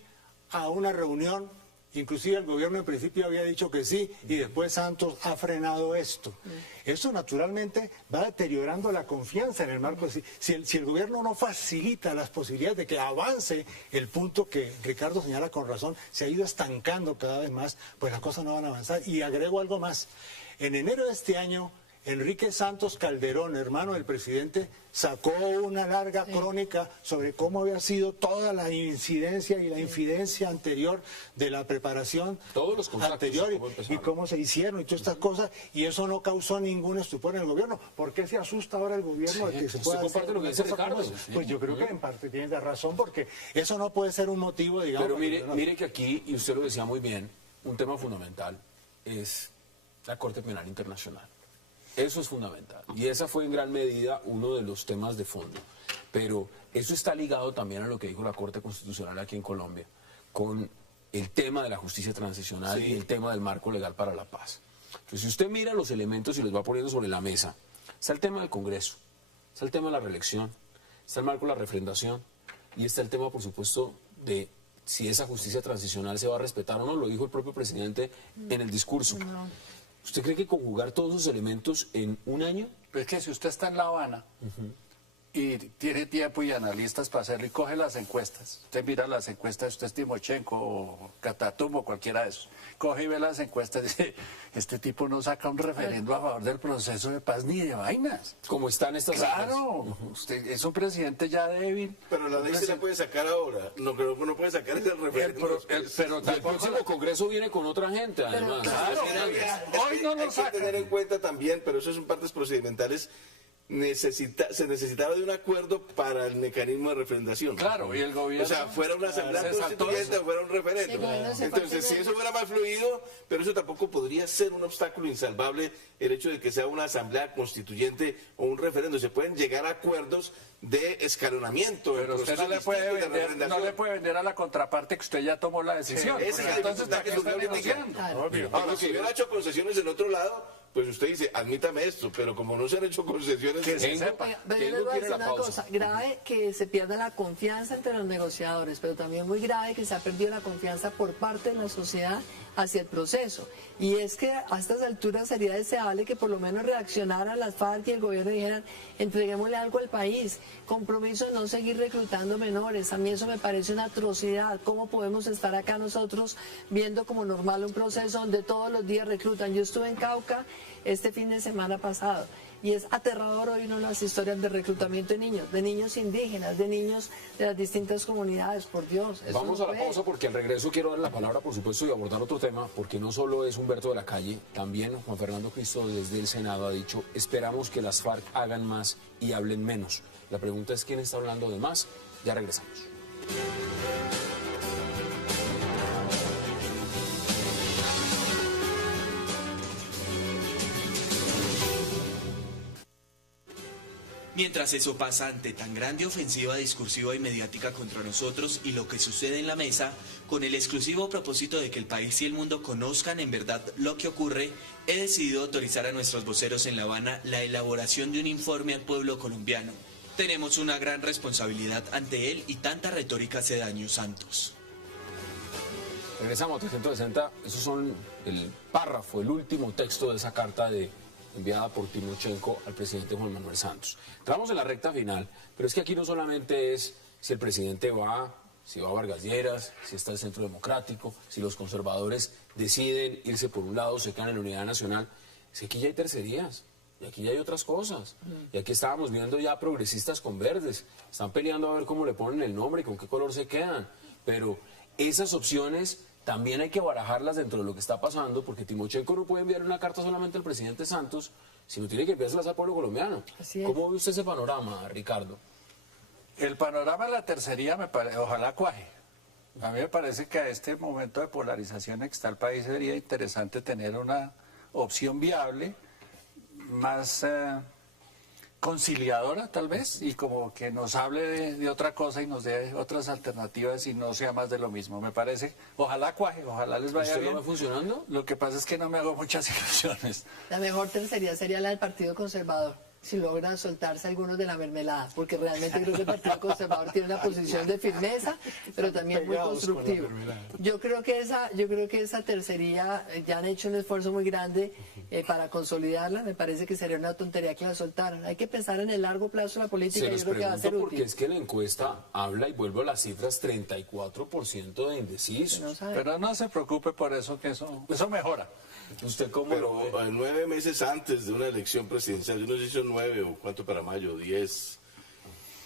a una reunión, inclusive el gobierno en principio había dicho que sí, y después Santos ha frenado esto. Eso naturalmente va deteriorando la confianza en el marco. Si el gobierno no facilita las posibilidades de que avance el punto que Ricardo señala con razón, se ha ido estancando cada vez más, pues las cosas no van a avanzar. Y agrego algo más. En enero de este año, Enrique Santos Calderón, hermano del presidente, sacó una larga crónica sobre cómo había sido toda la incidencia y la infidencia anterior de la preparación anterior y cómo se hicieron y todas estas cosas, y eso no causó ningún estupor en el gobierno. ¿Por qué se asusta ahora el gobierno de que se pueda hacer lo que dice Ricardo? Pues yo creo que en parte tiene razón, porque eso no puede ser un motivo, digamos. Pero mire que aquí, y usted lo decía muy bien, un tema fundamental es la Corte Penal Internacional. Eso es fundamental. Y esa fue en gran medida uno de los temas de fondo. Pero eso está ligado también a lo que dijo la Corte Constitucional aquí en Colombia, con el tema de la justicia transicional y el tema del marco legal para la paz. Entonces, si usted mira los elementos y los va poniendo sobre la mesa, está el tema del Congreso, está el tema de la reelección, está el marco de la refrendación y está el tema, por supuesto, de si esa justicia transicional se va a respetar o no, lo dijo el propio presidente en el discurso. ¿Usted cree que conjugar todos esos elementos en un año? Pues que si usted está en La Habana y tiene tiempo y analistas para hacerlo y coge las encuestas, usted mira las encuestas, usted es Timochenko o Catatum o cualquiera de esos, coge y ve las encuestas y dice, este tipo no saca un referendo a favor del proceso de paz ni de vainas. Como están estas Claro, usted es un presidente ya débil. Pero la ley se la puede sacar ahora, no creo que no puede sacar ese referendo. Pero el próximo Congreso viene con otra gente, además. Claro, hoy no lo Hay saca. que tener en cuenta también, pero eso son partes procedimentales, se necesitaba de un acuerdo para el mecanismo de refrendación. Claro, y el gobierno... O sea, fuera una asamblea se saltó constituyente eso. o fuera un referendo. Sí, bueno, Entonces, si eso fuera más fluido, pero eso tampoco podría ser un obstáculo insalvable el hecho de que sea una asamblea constituyente o un referendo. Se pueden llegar a acuerdos de escalonamiento. Pero usted no le puede vender a la contraparte que usted ya tomó la decisión. Ese es el Entonces, puntaje ¿para qué que está usted negociando? Ahora, si hubiera hecho concesiones del otro lado, pues usted dice, admítame esto, pero como no se han hecho concesiones... Que se sepa. Oiga, pero yo les voy a decir una cosa, grave que se pierda la confianza entre los negociadores, pero también muy grave que se ha perdido la confianza por parte de la sociedad hacia el proceso. Y es que a estas alturas sería deseable que por lo menos reaccionaran las FARC y el gobierno y dijeran, entreguémosle algo al país, compromiso de no seguir reclutando menores. A mí eso me parece una atrocidad. ¿Cómo podemos estar acá nosotros viendo como normal un proceso donde todos los días reclutan? Yo estuve en Cauca este fin de semana pasado y es aterrador oír las historias de reclutamiento de niños indígenas, de niños de las distintas comunidades, por Dios. Eso Vamos no a la puede. pausa porque al regreso quiero dar la palabra, por supuesto, y abordar otro tema, porque no solo es Humberto de la Calle, también Juan Fernando Cristo desde el Senado ha dicho, esperamos que las FARC hagan más y hablen menos. La pregunta es, ¿quién está hablando de más? Ya regresamos. Mientras eso pasa ante tan grande ofensiva discursiva y mediática contra nosotros y lo que sucede en la mesa, con el exclusivo propósito de que el país y el mundo conozcan en verdad lo que ocurre, he decidido autorizar a nuestros voceros en La Habana la elaboración de un informe al pueblo colombiano. Tenemos una gran responsabilidad ante él y tanta retórica hace daño, Santos. Regresamos a 360, esos son el párrafo, el último texto de esa carta enviada por Timochenko al presidente Juan Manuel Santos. Entramos en la recta final, pero es que aquí no solamente es si el presidente va, si va a Vargas Lleras, si está el Centro Democrático, si los conservadores deciden irse por un lado, se quedan en la unidad nacional, es que aquí ya hay tercerías. Y aquí ya hay otras cosas. Y aquí estábamos viendo ya progresistas con verdes. Están peleando a ver cómo le ponen el nombre y con qué color se quedan. Pero esas opciones también hay que barajarlas dentro de lo que está pasando, porque Timochenko no puede enviar una carta solamente al presidente Santos, sino tiene que enviárselas al pueblo colombiano. Así es. ¿Cómo ve usted ese panorama, Ricardo? El panorama de la tercería, ojalá cuaje. A mí me parece que a este momento de polarización en que está el país sería interesante tener una opción viable, más conciliadora tal vez, y como que nos hable de otra cosa y nos dé otras alternativas y no sea más de lo mismo. Me parece, ojalá cuaje, ojalá les vaya ¿Usted bien. no va funcionando? Lo que pasa es que no me hago muchas ilusiones. La mejor tercería sería la del Partido Conservador, si logran soltarse algunos de la mermelada, porque realmente creo que el Partido Conservador tiene una posición de firmeza, pero también muy Pegados con la constructivo. mermelada. Yo creo que esa tercería ya han hecho un esfuerzo muy grande para consolidarla. Me parece que sería una tontería que la soltaran. Hay que pensar en el largo plazo de la política. Se Yo los creo que va a ser pregunto porque útil. es que la encuesta habla, y vuelvo a las cifras, 34% de indecisos. No sabe. Pero no se preocupe por eso, que eso mejora. ¿Usted cómo Pero lo ve? 9 meses antes de una elección presidencial, yo no sé si son 9 o cuánto para mayo, 10,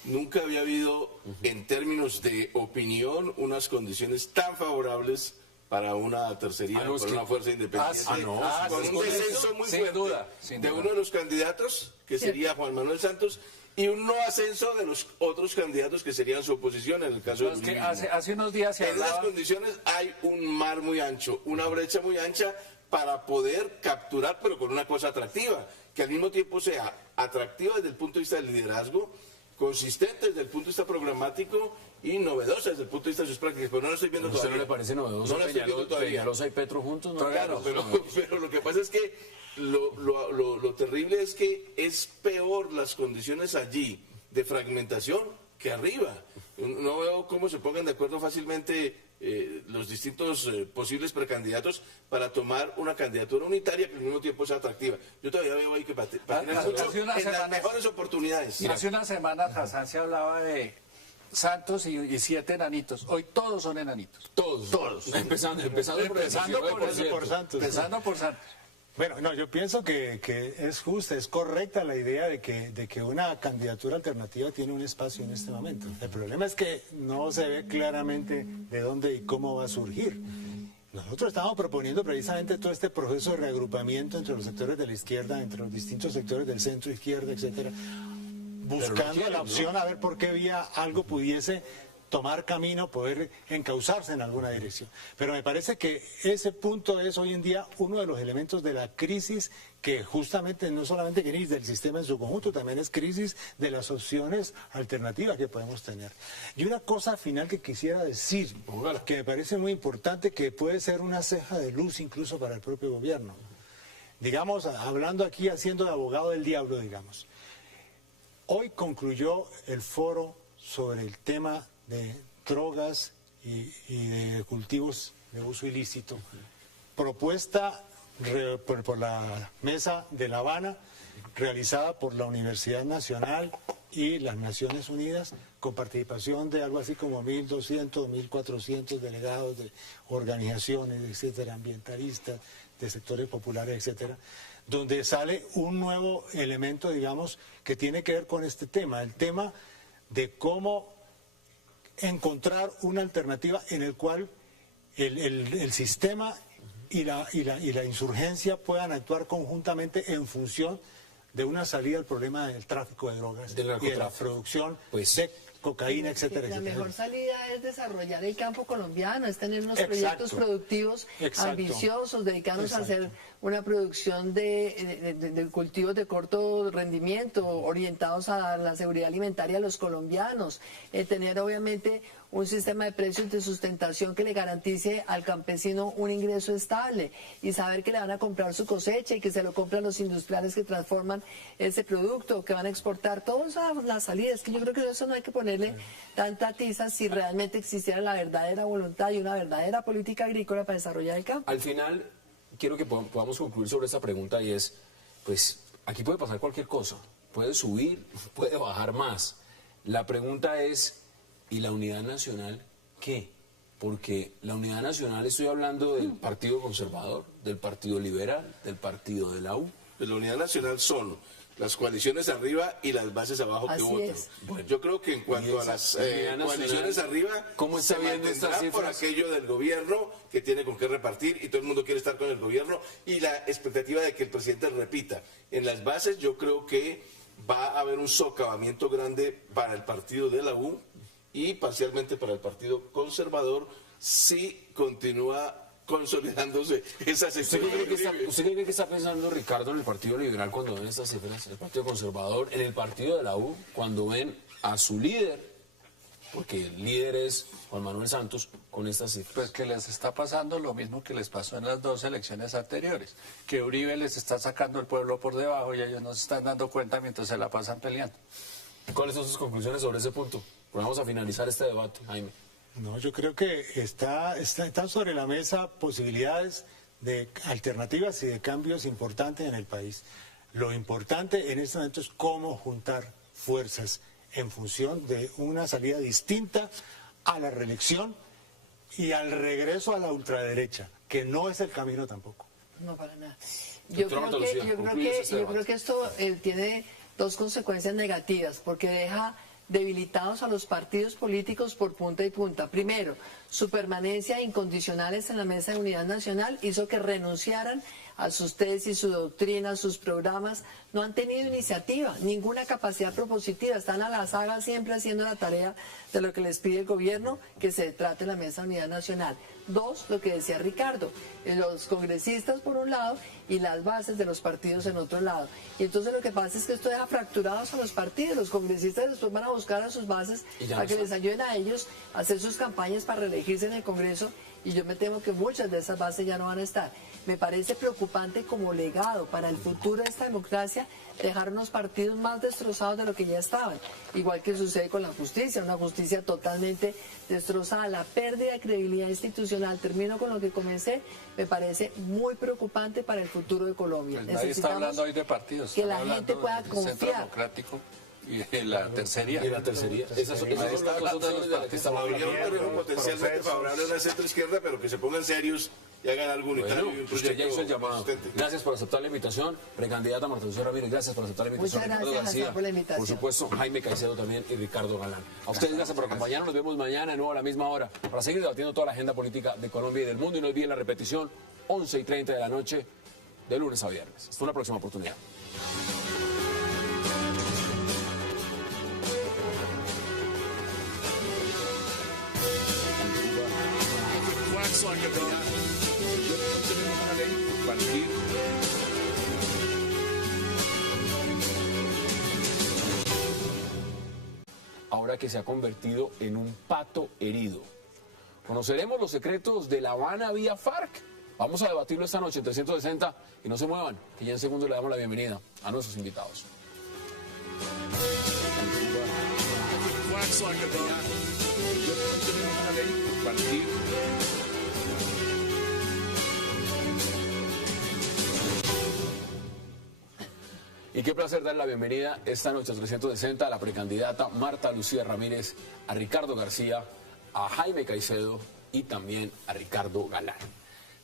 nunca había habido, en términos de opinión, unas condiciones tan favorables para una tercería, Ah, no, es para que- una fuerza independiente, con un descenso muy sin fuerte duda, sin de duda. uno de los candidatos, que sería Juan Manuel Santos, y un no ascenso de los otros candidatos que serían su oposición, en el caso Es de que hace unos días se en esas hablaba... condiciones hay un mar muy ancho, una brecha muy ancha para poder capturar, pero con una cosa atractiva, que al mismo tiempo sea atractiva desde el punto de vista del liderazgo, consistente desde el punto de vista programático y novedosa desde el punto de vista de sus prácticas. Pero no lo estoy viendo ¿A usted todavía. no le parece novedoso No la estoy viendo todavía. Peñalosa y Petro juntos? No, Claro, pero lo que pasa es que lo terrible es que es peor las condiciones allí de fragmentación que arriba. No veo cómo se pongan de acuerdo fácilmente los distintos posibles precandidatos para tomar una candidatura unitaria que al mismo tiempo sea atractiva. Yo todavía veo ahí que patinan hace mucho unas en las semanas- mejores oportunidades. Hace unas semanas Hassan se hablaba de Santos y 7 enanitos. Hoy todos son enanitos. Todos. Empezando por Santos. Empezando por Santos. Bueno, no, yo pienso que es justa, es correcta la idea de que una candidatura alternativa tiene un espacio en este momento. El problema es que no se ve claramente de dónde y cómo va a surgir. Nosotros estamos proponiendo precisamente todo este proceso de reagrupamiento entre los sectores de la izquierda, entre los distintos sectores del centro izquierda, etcétera, buscando quieren, la ¿no? opción a ver por qué vía algo pudiese tomar camino, poder encauzarse en alguna dirección. Pero me parece que ese punto es hoy en día uno de los elementos de la crisis que justamente no solamente crisis del sistema en su conjunto, también es crisis de las opciones alternativas que podemos tener. Y una cosa final que quisiera decir, que me parece muy importante, que puede ser una ceja de luz incluso para el propio gobierno. Digamos, hablando aquí, haciendo de abogado del diablo, digamos. Hoy concluyó el foro sobre el tema de drogas y de cultivos de uso ilícito, propuesta por la Mesa de La Habana, realizada por la Universidad Nacional y las Naciones Unidas, con participación de algo así como 1.200, 1.400 delegados de organizaciones, etcétera, ambientalistas, de sectores populares, etcétera, donde sale un nuevo elemento, digamos, que tiene que ver con este tema, el tema de cómo encontrar una alternativa en el cual el sistema y la insurgencia puedan actuar conjuntamente en función de una salida al problema del tráfico de drogas Del y de la narcotráfico. producción Pues, de cocaína, etcétera, La etcétera. mejor salida es desarrollar el campo colombiano, es tener unos Exacto. proyectos productivos Exacto. ambiciosos, dedicarnos a Exacto. hacer una producción de cultivos de corto rendimiento, orientados a la seguridad alimentaria de los colombianos, tener obviamente un sistema de precios de sustentación que le garantice al campesino un ingreso estable y saber que le van a comprar su cosecha y que se lo compran los industriales que transforman ese producto, que van a exportar. Todas las salidas, que yo creo que eso no hay que ponerle tanta tiza si realmente existiera la verdadera voluntad y una verdadera política agrícola para desarrollar el campo. Al final, quiero que podamos concluir sobre esta pregunta y es, pues, aquí puede pasar cualquier cosa. Puede subir, puede bajar más. La pregunta es, ¿y la unidad nacional qué? Porque la unidad nacional, estoy hablando del Partido Conservador, del Partido Liberal, del Partido de la U. Pues la unidad nacional son las coaliciones arriba y las bases abajo que Así votan. es. Yo creo que en cuanto a las coaliciones arriba, ¿cómo está se viendo estas mantendrá por cifras? aquello del gobierno que tiene con qué repartir y todo el mundo quiere estar con el gobierno y la expectativa de que el presidente repita. En las bases yo creo que va a haber un socavamiento grande para el partido de la U y parcialmente para el partido conservador si continúa consolidándose esa ¿Usted sección. qué cree que está pensando Ricardo en el Partido Liberal cuando ven estas cifras? El Partido Conservador, en el Partido de la U, cuando ven a su líder, porque el líder es Juan Manuel Santos, con estas cifras. Pues que les está pasando lo mismo que les pasó en las dos elecciones anteriores, que Uribe les está sacando el pueblo por debajo y ellos no se están dando cuenta mientras se la pasan peleando. ¿Cuáles son sus conclusiones sobre ese punto? Pues vamos a finalizar este debate, Jaime. No, yo creo que están sobre la mesa posibilidades de alternativas y de cambios importantes en el país. Lo importante en este momento es cómo juntar fuerzas en función de una salida distinta a la reelección y al regreso a la ultraderecha, que no es el camino tampoco. No, para nada. Yo Doctora creo, Marta Lucía, concluye este yo debate. creo que esto tiene dos consecuencias negativas, porque deja debilitados a los partidos políticos por punta y punta. Primero, su permanencia incondicionales en la Mesa de Unidad Nacional hizo que renunciaran a sus tesis, su doctrina, sus programas. No han tenido iniciativa, ninguna capacidad propositiva. Están a la saga siempre haciendo la tarea de lo que les pide el gobierno, que se trate la Mesa de Unidad Nacional. Dos, lo que decía Ricardo, los congresistas por un lado y las bases de los partidos en otro lado. Y entonces lo que pasa es que esto deja fracturados a los partidos. Los congresistas después van a buscar a sus bases para que les ayuden a ellos a hacer sus campañas para reelegirse en el Congreso, y yo me temo que muchas de esas bases ya no van a estar. Me parece preocupante como legado para el futuro de esta democracia dejar unos partidos más destrozados de lo que ya estaban, igual que sucede con la justicia, una justicia totalmente destrozada, la pérdida de credibilidad institucional. Termino con lo que comencé, me parece muy preocupante para el futuro de Colombia. Pues nadie está hablando hoy de partidos. que están la hablando gente pueda del Centro confiar. Democrático y de la tercería. Y la tercería. Esas son Ahí las está hablando de opciones los de las que estamos Yo hablando. creo potencialmente favorable a una centro izquierda, pero que se pongan serios y hagan algo unitario Bueno, y un usted proyecto ya hizo el llamado. consistente. Gracias por aceptar la invitación. Precandidata Marta Lucía Ramírez, gracias por aceptar la invitación. Muchas Ricardo gracias, García, Hassan, por la invitación. por supuesto, Jaime Caicedo también y Ricardo Galán. A ustedes gracias por acompañarnos. Nos vemos mañana de nuevo a la misma hora para seguir debatiendo toda la agenda política de Colombia y del mundo. Y no olviden la repetición, 11:30 de la noche, de lunes a viernes. Hasta una próxima oportunidad. Ahora que se ha convertido en un pato herido. ¿Conoceremos los secretos de La Habana vía FARC? Vamos a debatirlo esta noche en 360 y no se muevan, que ya en segundos le damos la bienvenida a nuestros invitados. Y qué placer dar la bienvenida esta noche a 360 a la precandidata Marta Lucía Ramírez, a Ricardo García, a Jaime Caicedo y también a Ricardo Galán.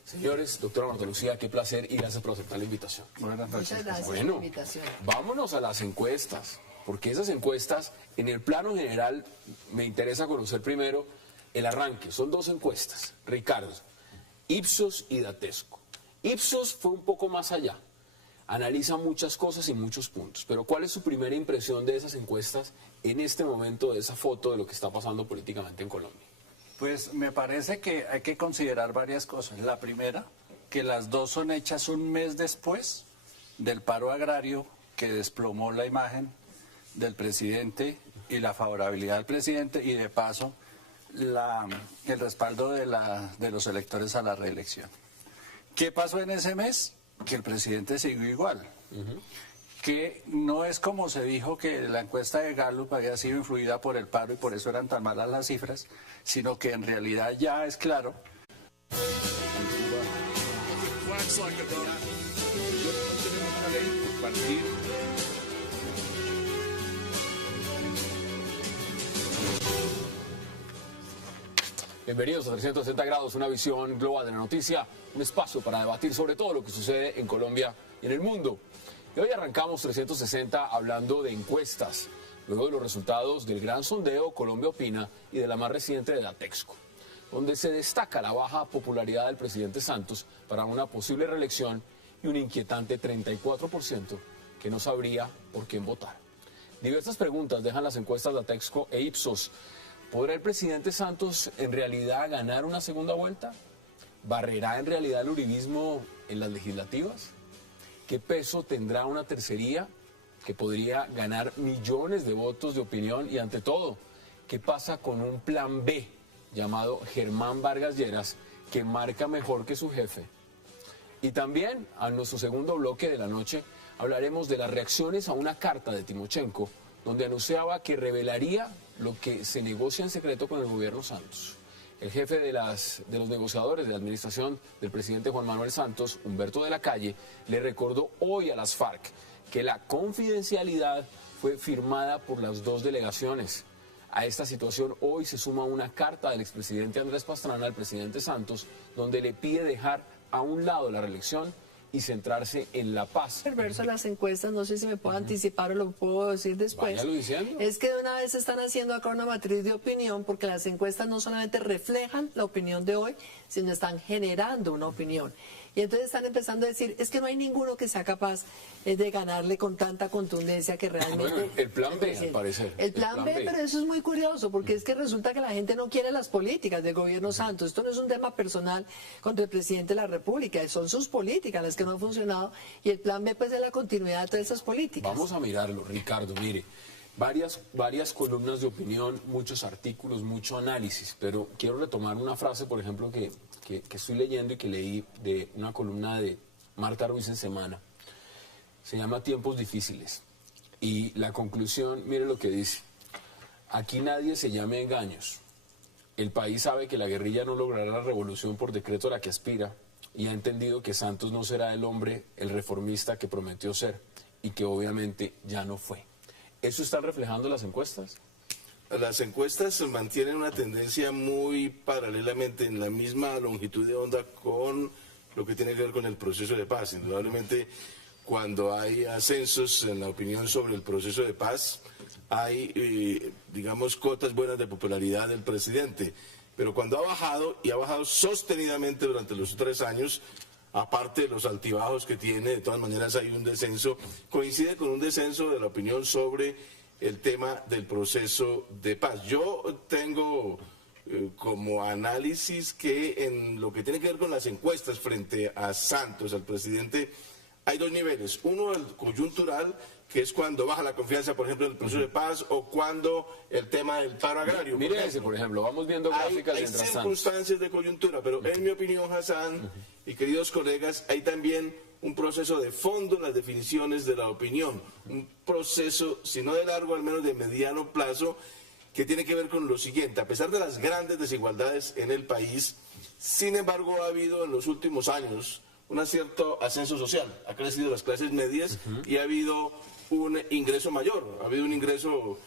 Señores, doctora Marta Lucía, qué placer y gracias por aceptar la invitación. Buenas noches. Muchas gracias por la Bueno, invitación. vámonos a las encuestas, porque esas encuestas, en el plano general, me interesa conocer primero el arranque. Son dos encuestas, Ricardo, Ipsos y Datesco. Ipsos fue un poco más allá, analiza muchas cosas y muchos puntos, pero ¿cuál es su primera impresión de esas encuestas en este momento, de esa foto de lo que está pasando políticamente en Colombia? Pues me parece que hay que considerar varias cosas. La primera, que las dos son hechas un mes después del paro agrario que desplomó la imagen del presidente y la favorabilidad del presidente y de paso el respaldo de los electores a la reelección. ¿Qué pasó en ese mes? Que el presidente siguió igual. Que no es como se dijo que la encuesta de Gallup había sido influida por el paro y por eso eran tan malas las cifras, sino que en realidad ya es claro. Bienvenidos a 360 grados, una visión global de la noticia, un espacio para debatir sobre todo lo que sucede en Colombia y en el mundo. Y hoy arrancamos 360 hablando de encuestas, luego de los resultados del gran sondeo Colombia Opina y de la más reciente de Datexco, donde se destaca la baja popularidad del presidente Santos para una posible reelección y un inquietante 34% que no sabría por quién votar. Diversas preguntas dejan las encuestas Datexco e Ipsos. ¿Podrá el presidente Santos en realidad ganar una segunda vuelta? ¿Barrerá en realidad el uribismo en las legislativas? ¿Qué peso tendrá una tercería que podría ganar millones de votos de opinión? Y ante todo, ¿qué pasa con un plan B llamado Germán Vargas Lleras que marca mejor que su jefe? Y también, a nuestro segundo bloque de la noche, hablaremos de las reacciones a una carta de Timochenko donde anunciaba que revelaría lo que se negocia en secreto con el gobierno Santos. El jefe de los negociadores de la administración del presidente Juan Manuel Santos, Humberto de la Calle, le recordó hoy a las FARC que la confidencialidad fue firmada por las dos delegaciones. A esta situación hoy se suma una carta del expresidente Andrés Pastrana al presidente Santos, donde le pide dejar a un lado la reelección y centrarse en la paz. Perverso las encuestas, no sé si me puedo anticipar o lo puedo decir después. Váyalo diciendo. Es que de una vez están haciendo acá una matriz de opinión, porque las encuestas no solamente reflejan la opinión de hoy, sino están generando una opinión. Y entonces están empezando a decir, es que no hay ninguno que sea capaz de ganarle con tanta contundencia que realmente... Bueno, el plan B, al parecer. El plan B, pero eso es muy curioso, porque es que resulta que la gente no quiere las políticas del gobierno Santos. Esto no es un tema personal contra el presidente de la República, son sus políticas las que no han funcionado, y el plan B pues es la continuidad de todas esas políticas. Vamos a mirarlo, Ricardo, mire. Varias columnas de opinión, muchos artículos, mucho análisis, pero quiero retomar una frase, por ejemplo, que estoy leyendo y que leí de una columna de Marta Ruiz en Semana. Se llama Tiempos Difíciles. Y la conclusión, mire lo que dice. Aquí nadie se llame engaños. El país sabe que la guerrilla no logrará la revolución por decreto a la que aspira y ha entendido que Santos no será el hombre, el reformista que prometió ser y que obviamente ya no fue. ¿Eso están reflejando las encuestas? Las encuestas mantienen una tendencia muy paralelamente en la misma longitud de onda con lo que tiene que ver con el proceso de paz. Indudablemente, cuando hay ascensos en la opinión sobre el proceso de paz, hay, digamos, cotas buenas de popularidad del presidente. Pero cuando ha bajado, y ha bajado sostenidamente durante los 3 años, aparte de los altibajos que tiene, de todas maneras hay un descenso, coincide con un descenso de la opinión sobre el tema del proceso de paz. Yo tengo como análisis que en lo que tiene que ver con las encuestas frente a Santos, al presidente, hay 2 niveles. Uno, el coyuntural, que es cuando baja la confianza, por ejemplo, en el proceso de paz, o cuando el tema del paro agrario. Mire ese, por ejemplo, vamos viendo gráficas hay mientras tanto. Circunstancias de coyuntura, pero en mi opinión, Hassan y queridos colegas, hay también un proceso de fondo en las definiciones de la opinión, un proceso, si no de largo, al menos de mediano plazo, que tiene que ver con lo siguiente. A pesar de las grandes desigualdades en el país, sin embargo, ha habido en los últimos años un cierto ascenso social. Ha crecido las clases medias y ha habido un ingreso mayor. Ha habido un ingreso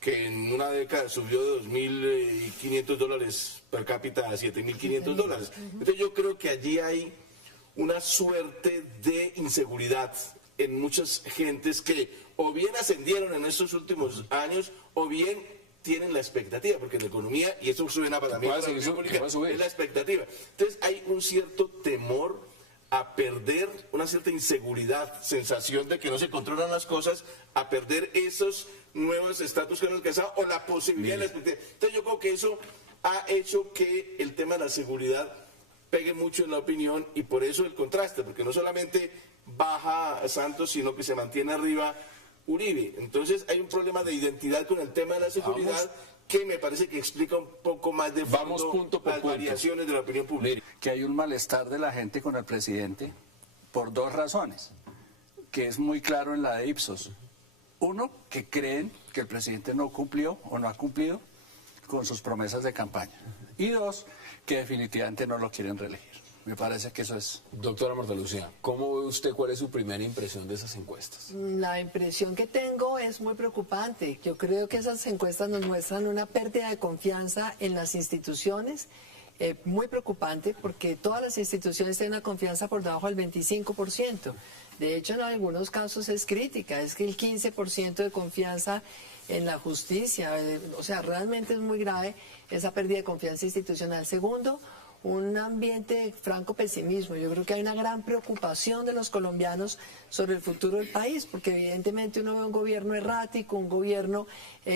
que en una década subió de $2.500 per cápita a $7.500. Entonces yo creo que allí hay una suerte de inseguridad en muchas gentes que o bien ascendieron en estos últimos años o bien tienen la expectativa, porque en la economía, y eso suena para mí, es la expectativa. Entonces hay un cierto temor a perder, una cierta inseguridad, sensación de que no se controlan las cosas, a perder esos nuevos estatus que han alcanzado o la posibilidad de la expectativa. Entonces yo creo que eso ha hecho que el tema de la seguridad pegue mucho en la opinión y por eso el contraste, porque no solamente baja Santos, sino que se mantiene arriba Uribe. Entonces hay un problema de identidad con el tema de la seguridad que me parece que explica un poco más de fondo las variaciones de la opinión pública. Que hay un malestar de la gente con el presidente por 2 razones, que es muy claro en la de Ipsos. Uno, que creen que el presidente no cumplió o no ha cumplido con sus promesas de campaña. Y 2, que definitivamente no lo quieren reelegir. Me parece que eso es... Doctora Marta Lucía, ¿cómo ve usted, cuál es su primera impresión de esas encuestas? La impresión que tengo es muy preocupante. Yo creo que esas encuestas nos muestran una pérdida de confianza en las instituciones, muy preocupante porque todas las instituciones tienen una confianza por debajo del 25%. De hecho, en algunos casos es crítica, es que el 15% de confianza en la justicia, o sea, realmente es muy grave esa pérdida de confianza institucional. Segundo, un ambiente de franco pesimismo. Yo creo que hay una gran preocupación de los colombianos sobre el futuro del país, porque evidentemente uno ve un gobierno errático, un gobierno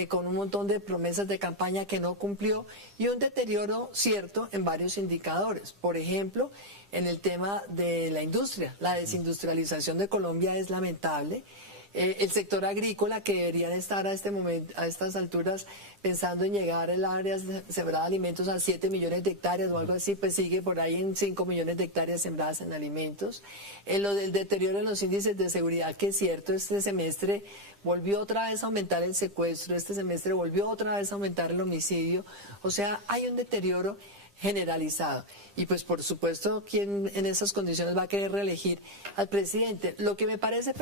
con un montón de promesas de campaña que no cumplió y un deterioro cierto en varios indicadores. Por ejemplo, en el tema de la industria, la desindustrialización de Colombia es lamentable. El sector agrícola, que deberían estar a este momento, a estas alturas, pensando en llegar al área sembrada de alimentos a 7 millones de hectáreas o algo así, pues sigue por ahí en 5 millones de hectáreas sembradas en alimentos. Lo del deterioro en los índices de seguridad, que es cierto, este semestre volvió otra vez a aumentar el secuestro, este semestre volvió otra vez a aumentar el homicidio. O sea, hay un deterioro generalizado. Y pues por supuesto, ¿quién en esas condiciones va a querer reelegir al presidente? Lo que me parece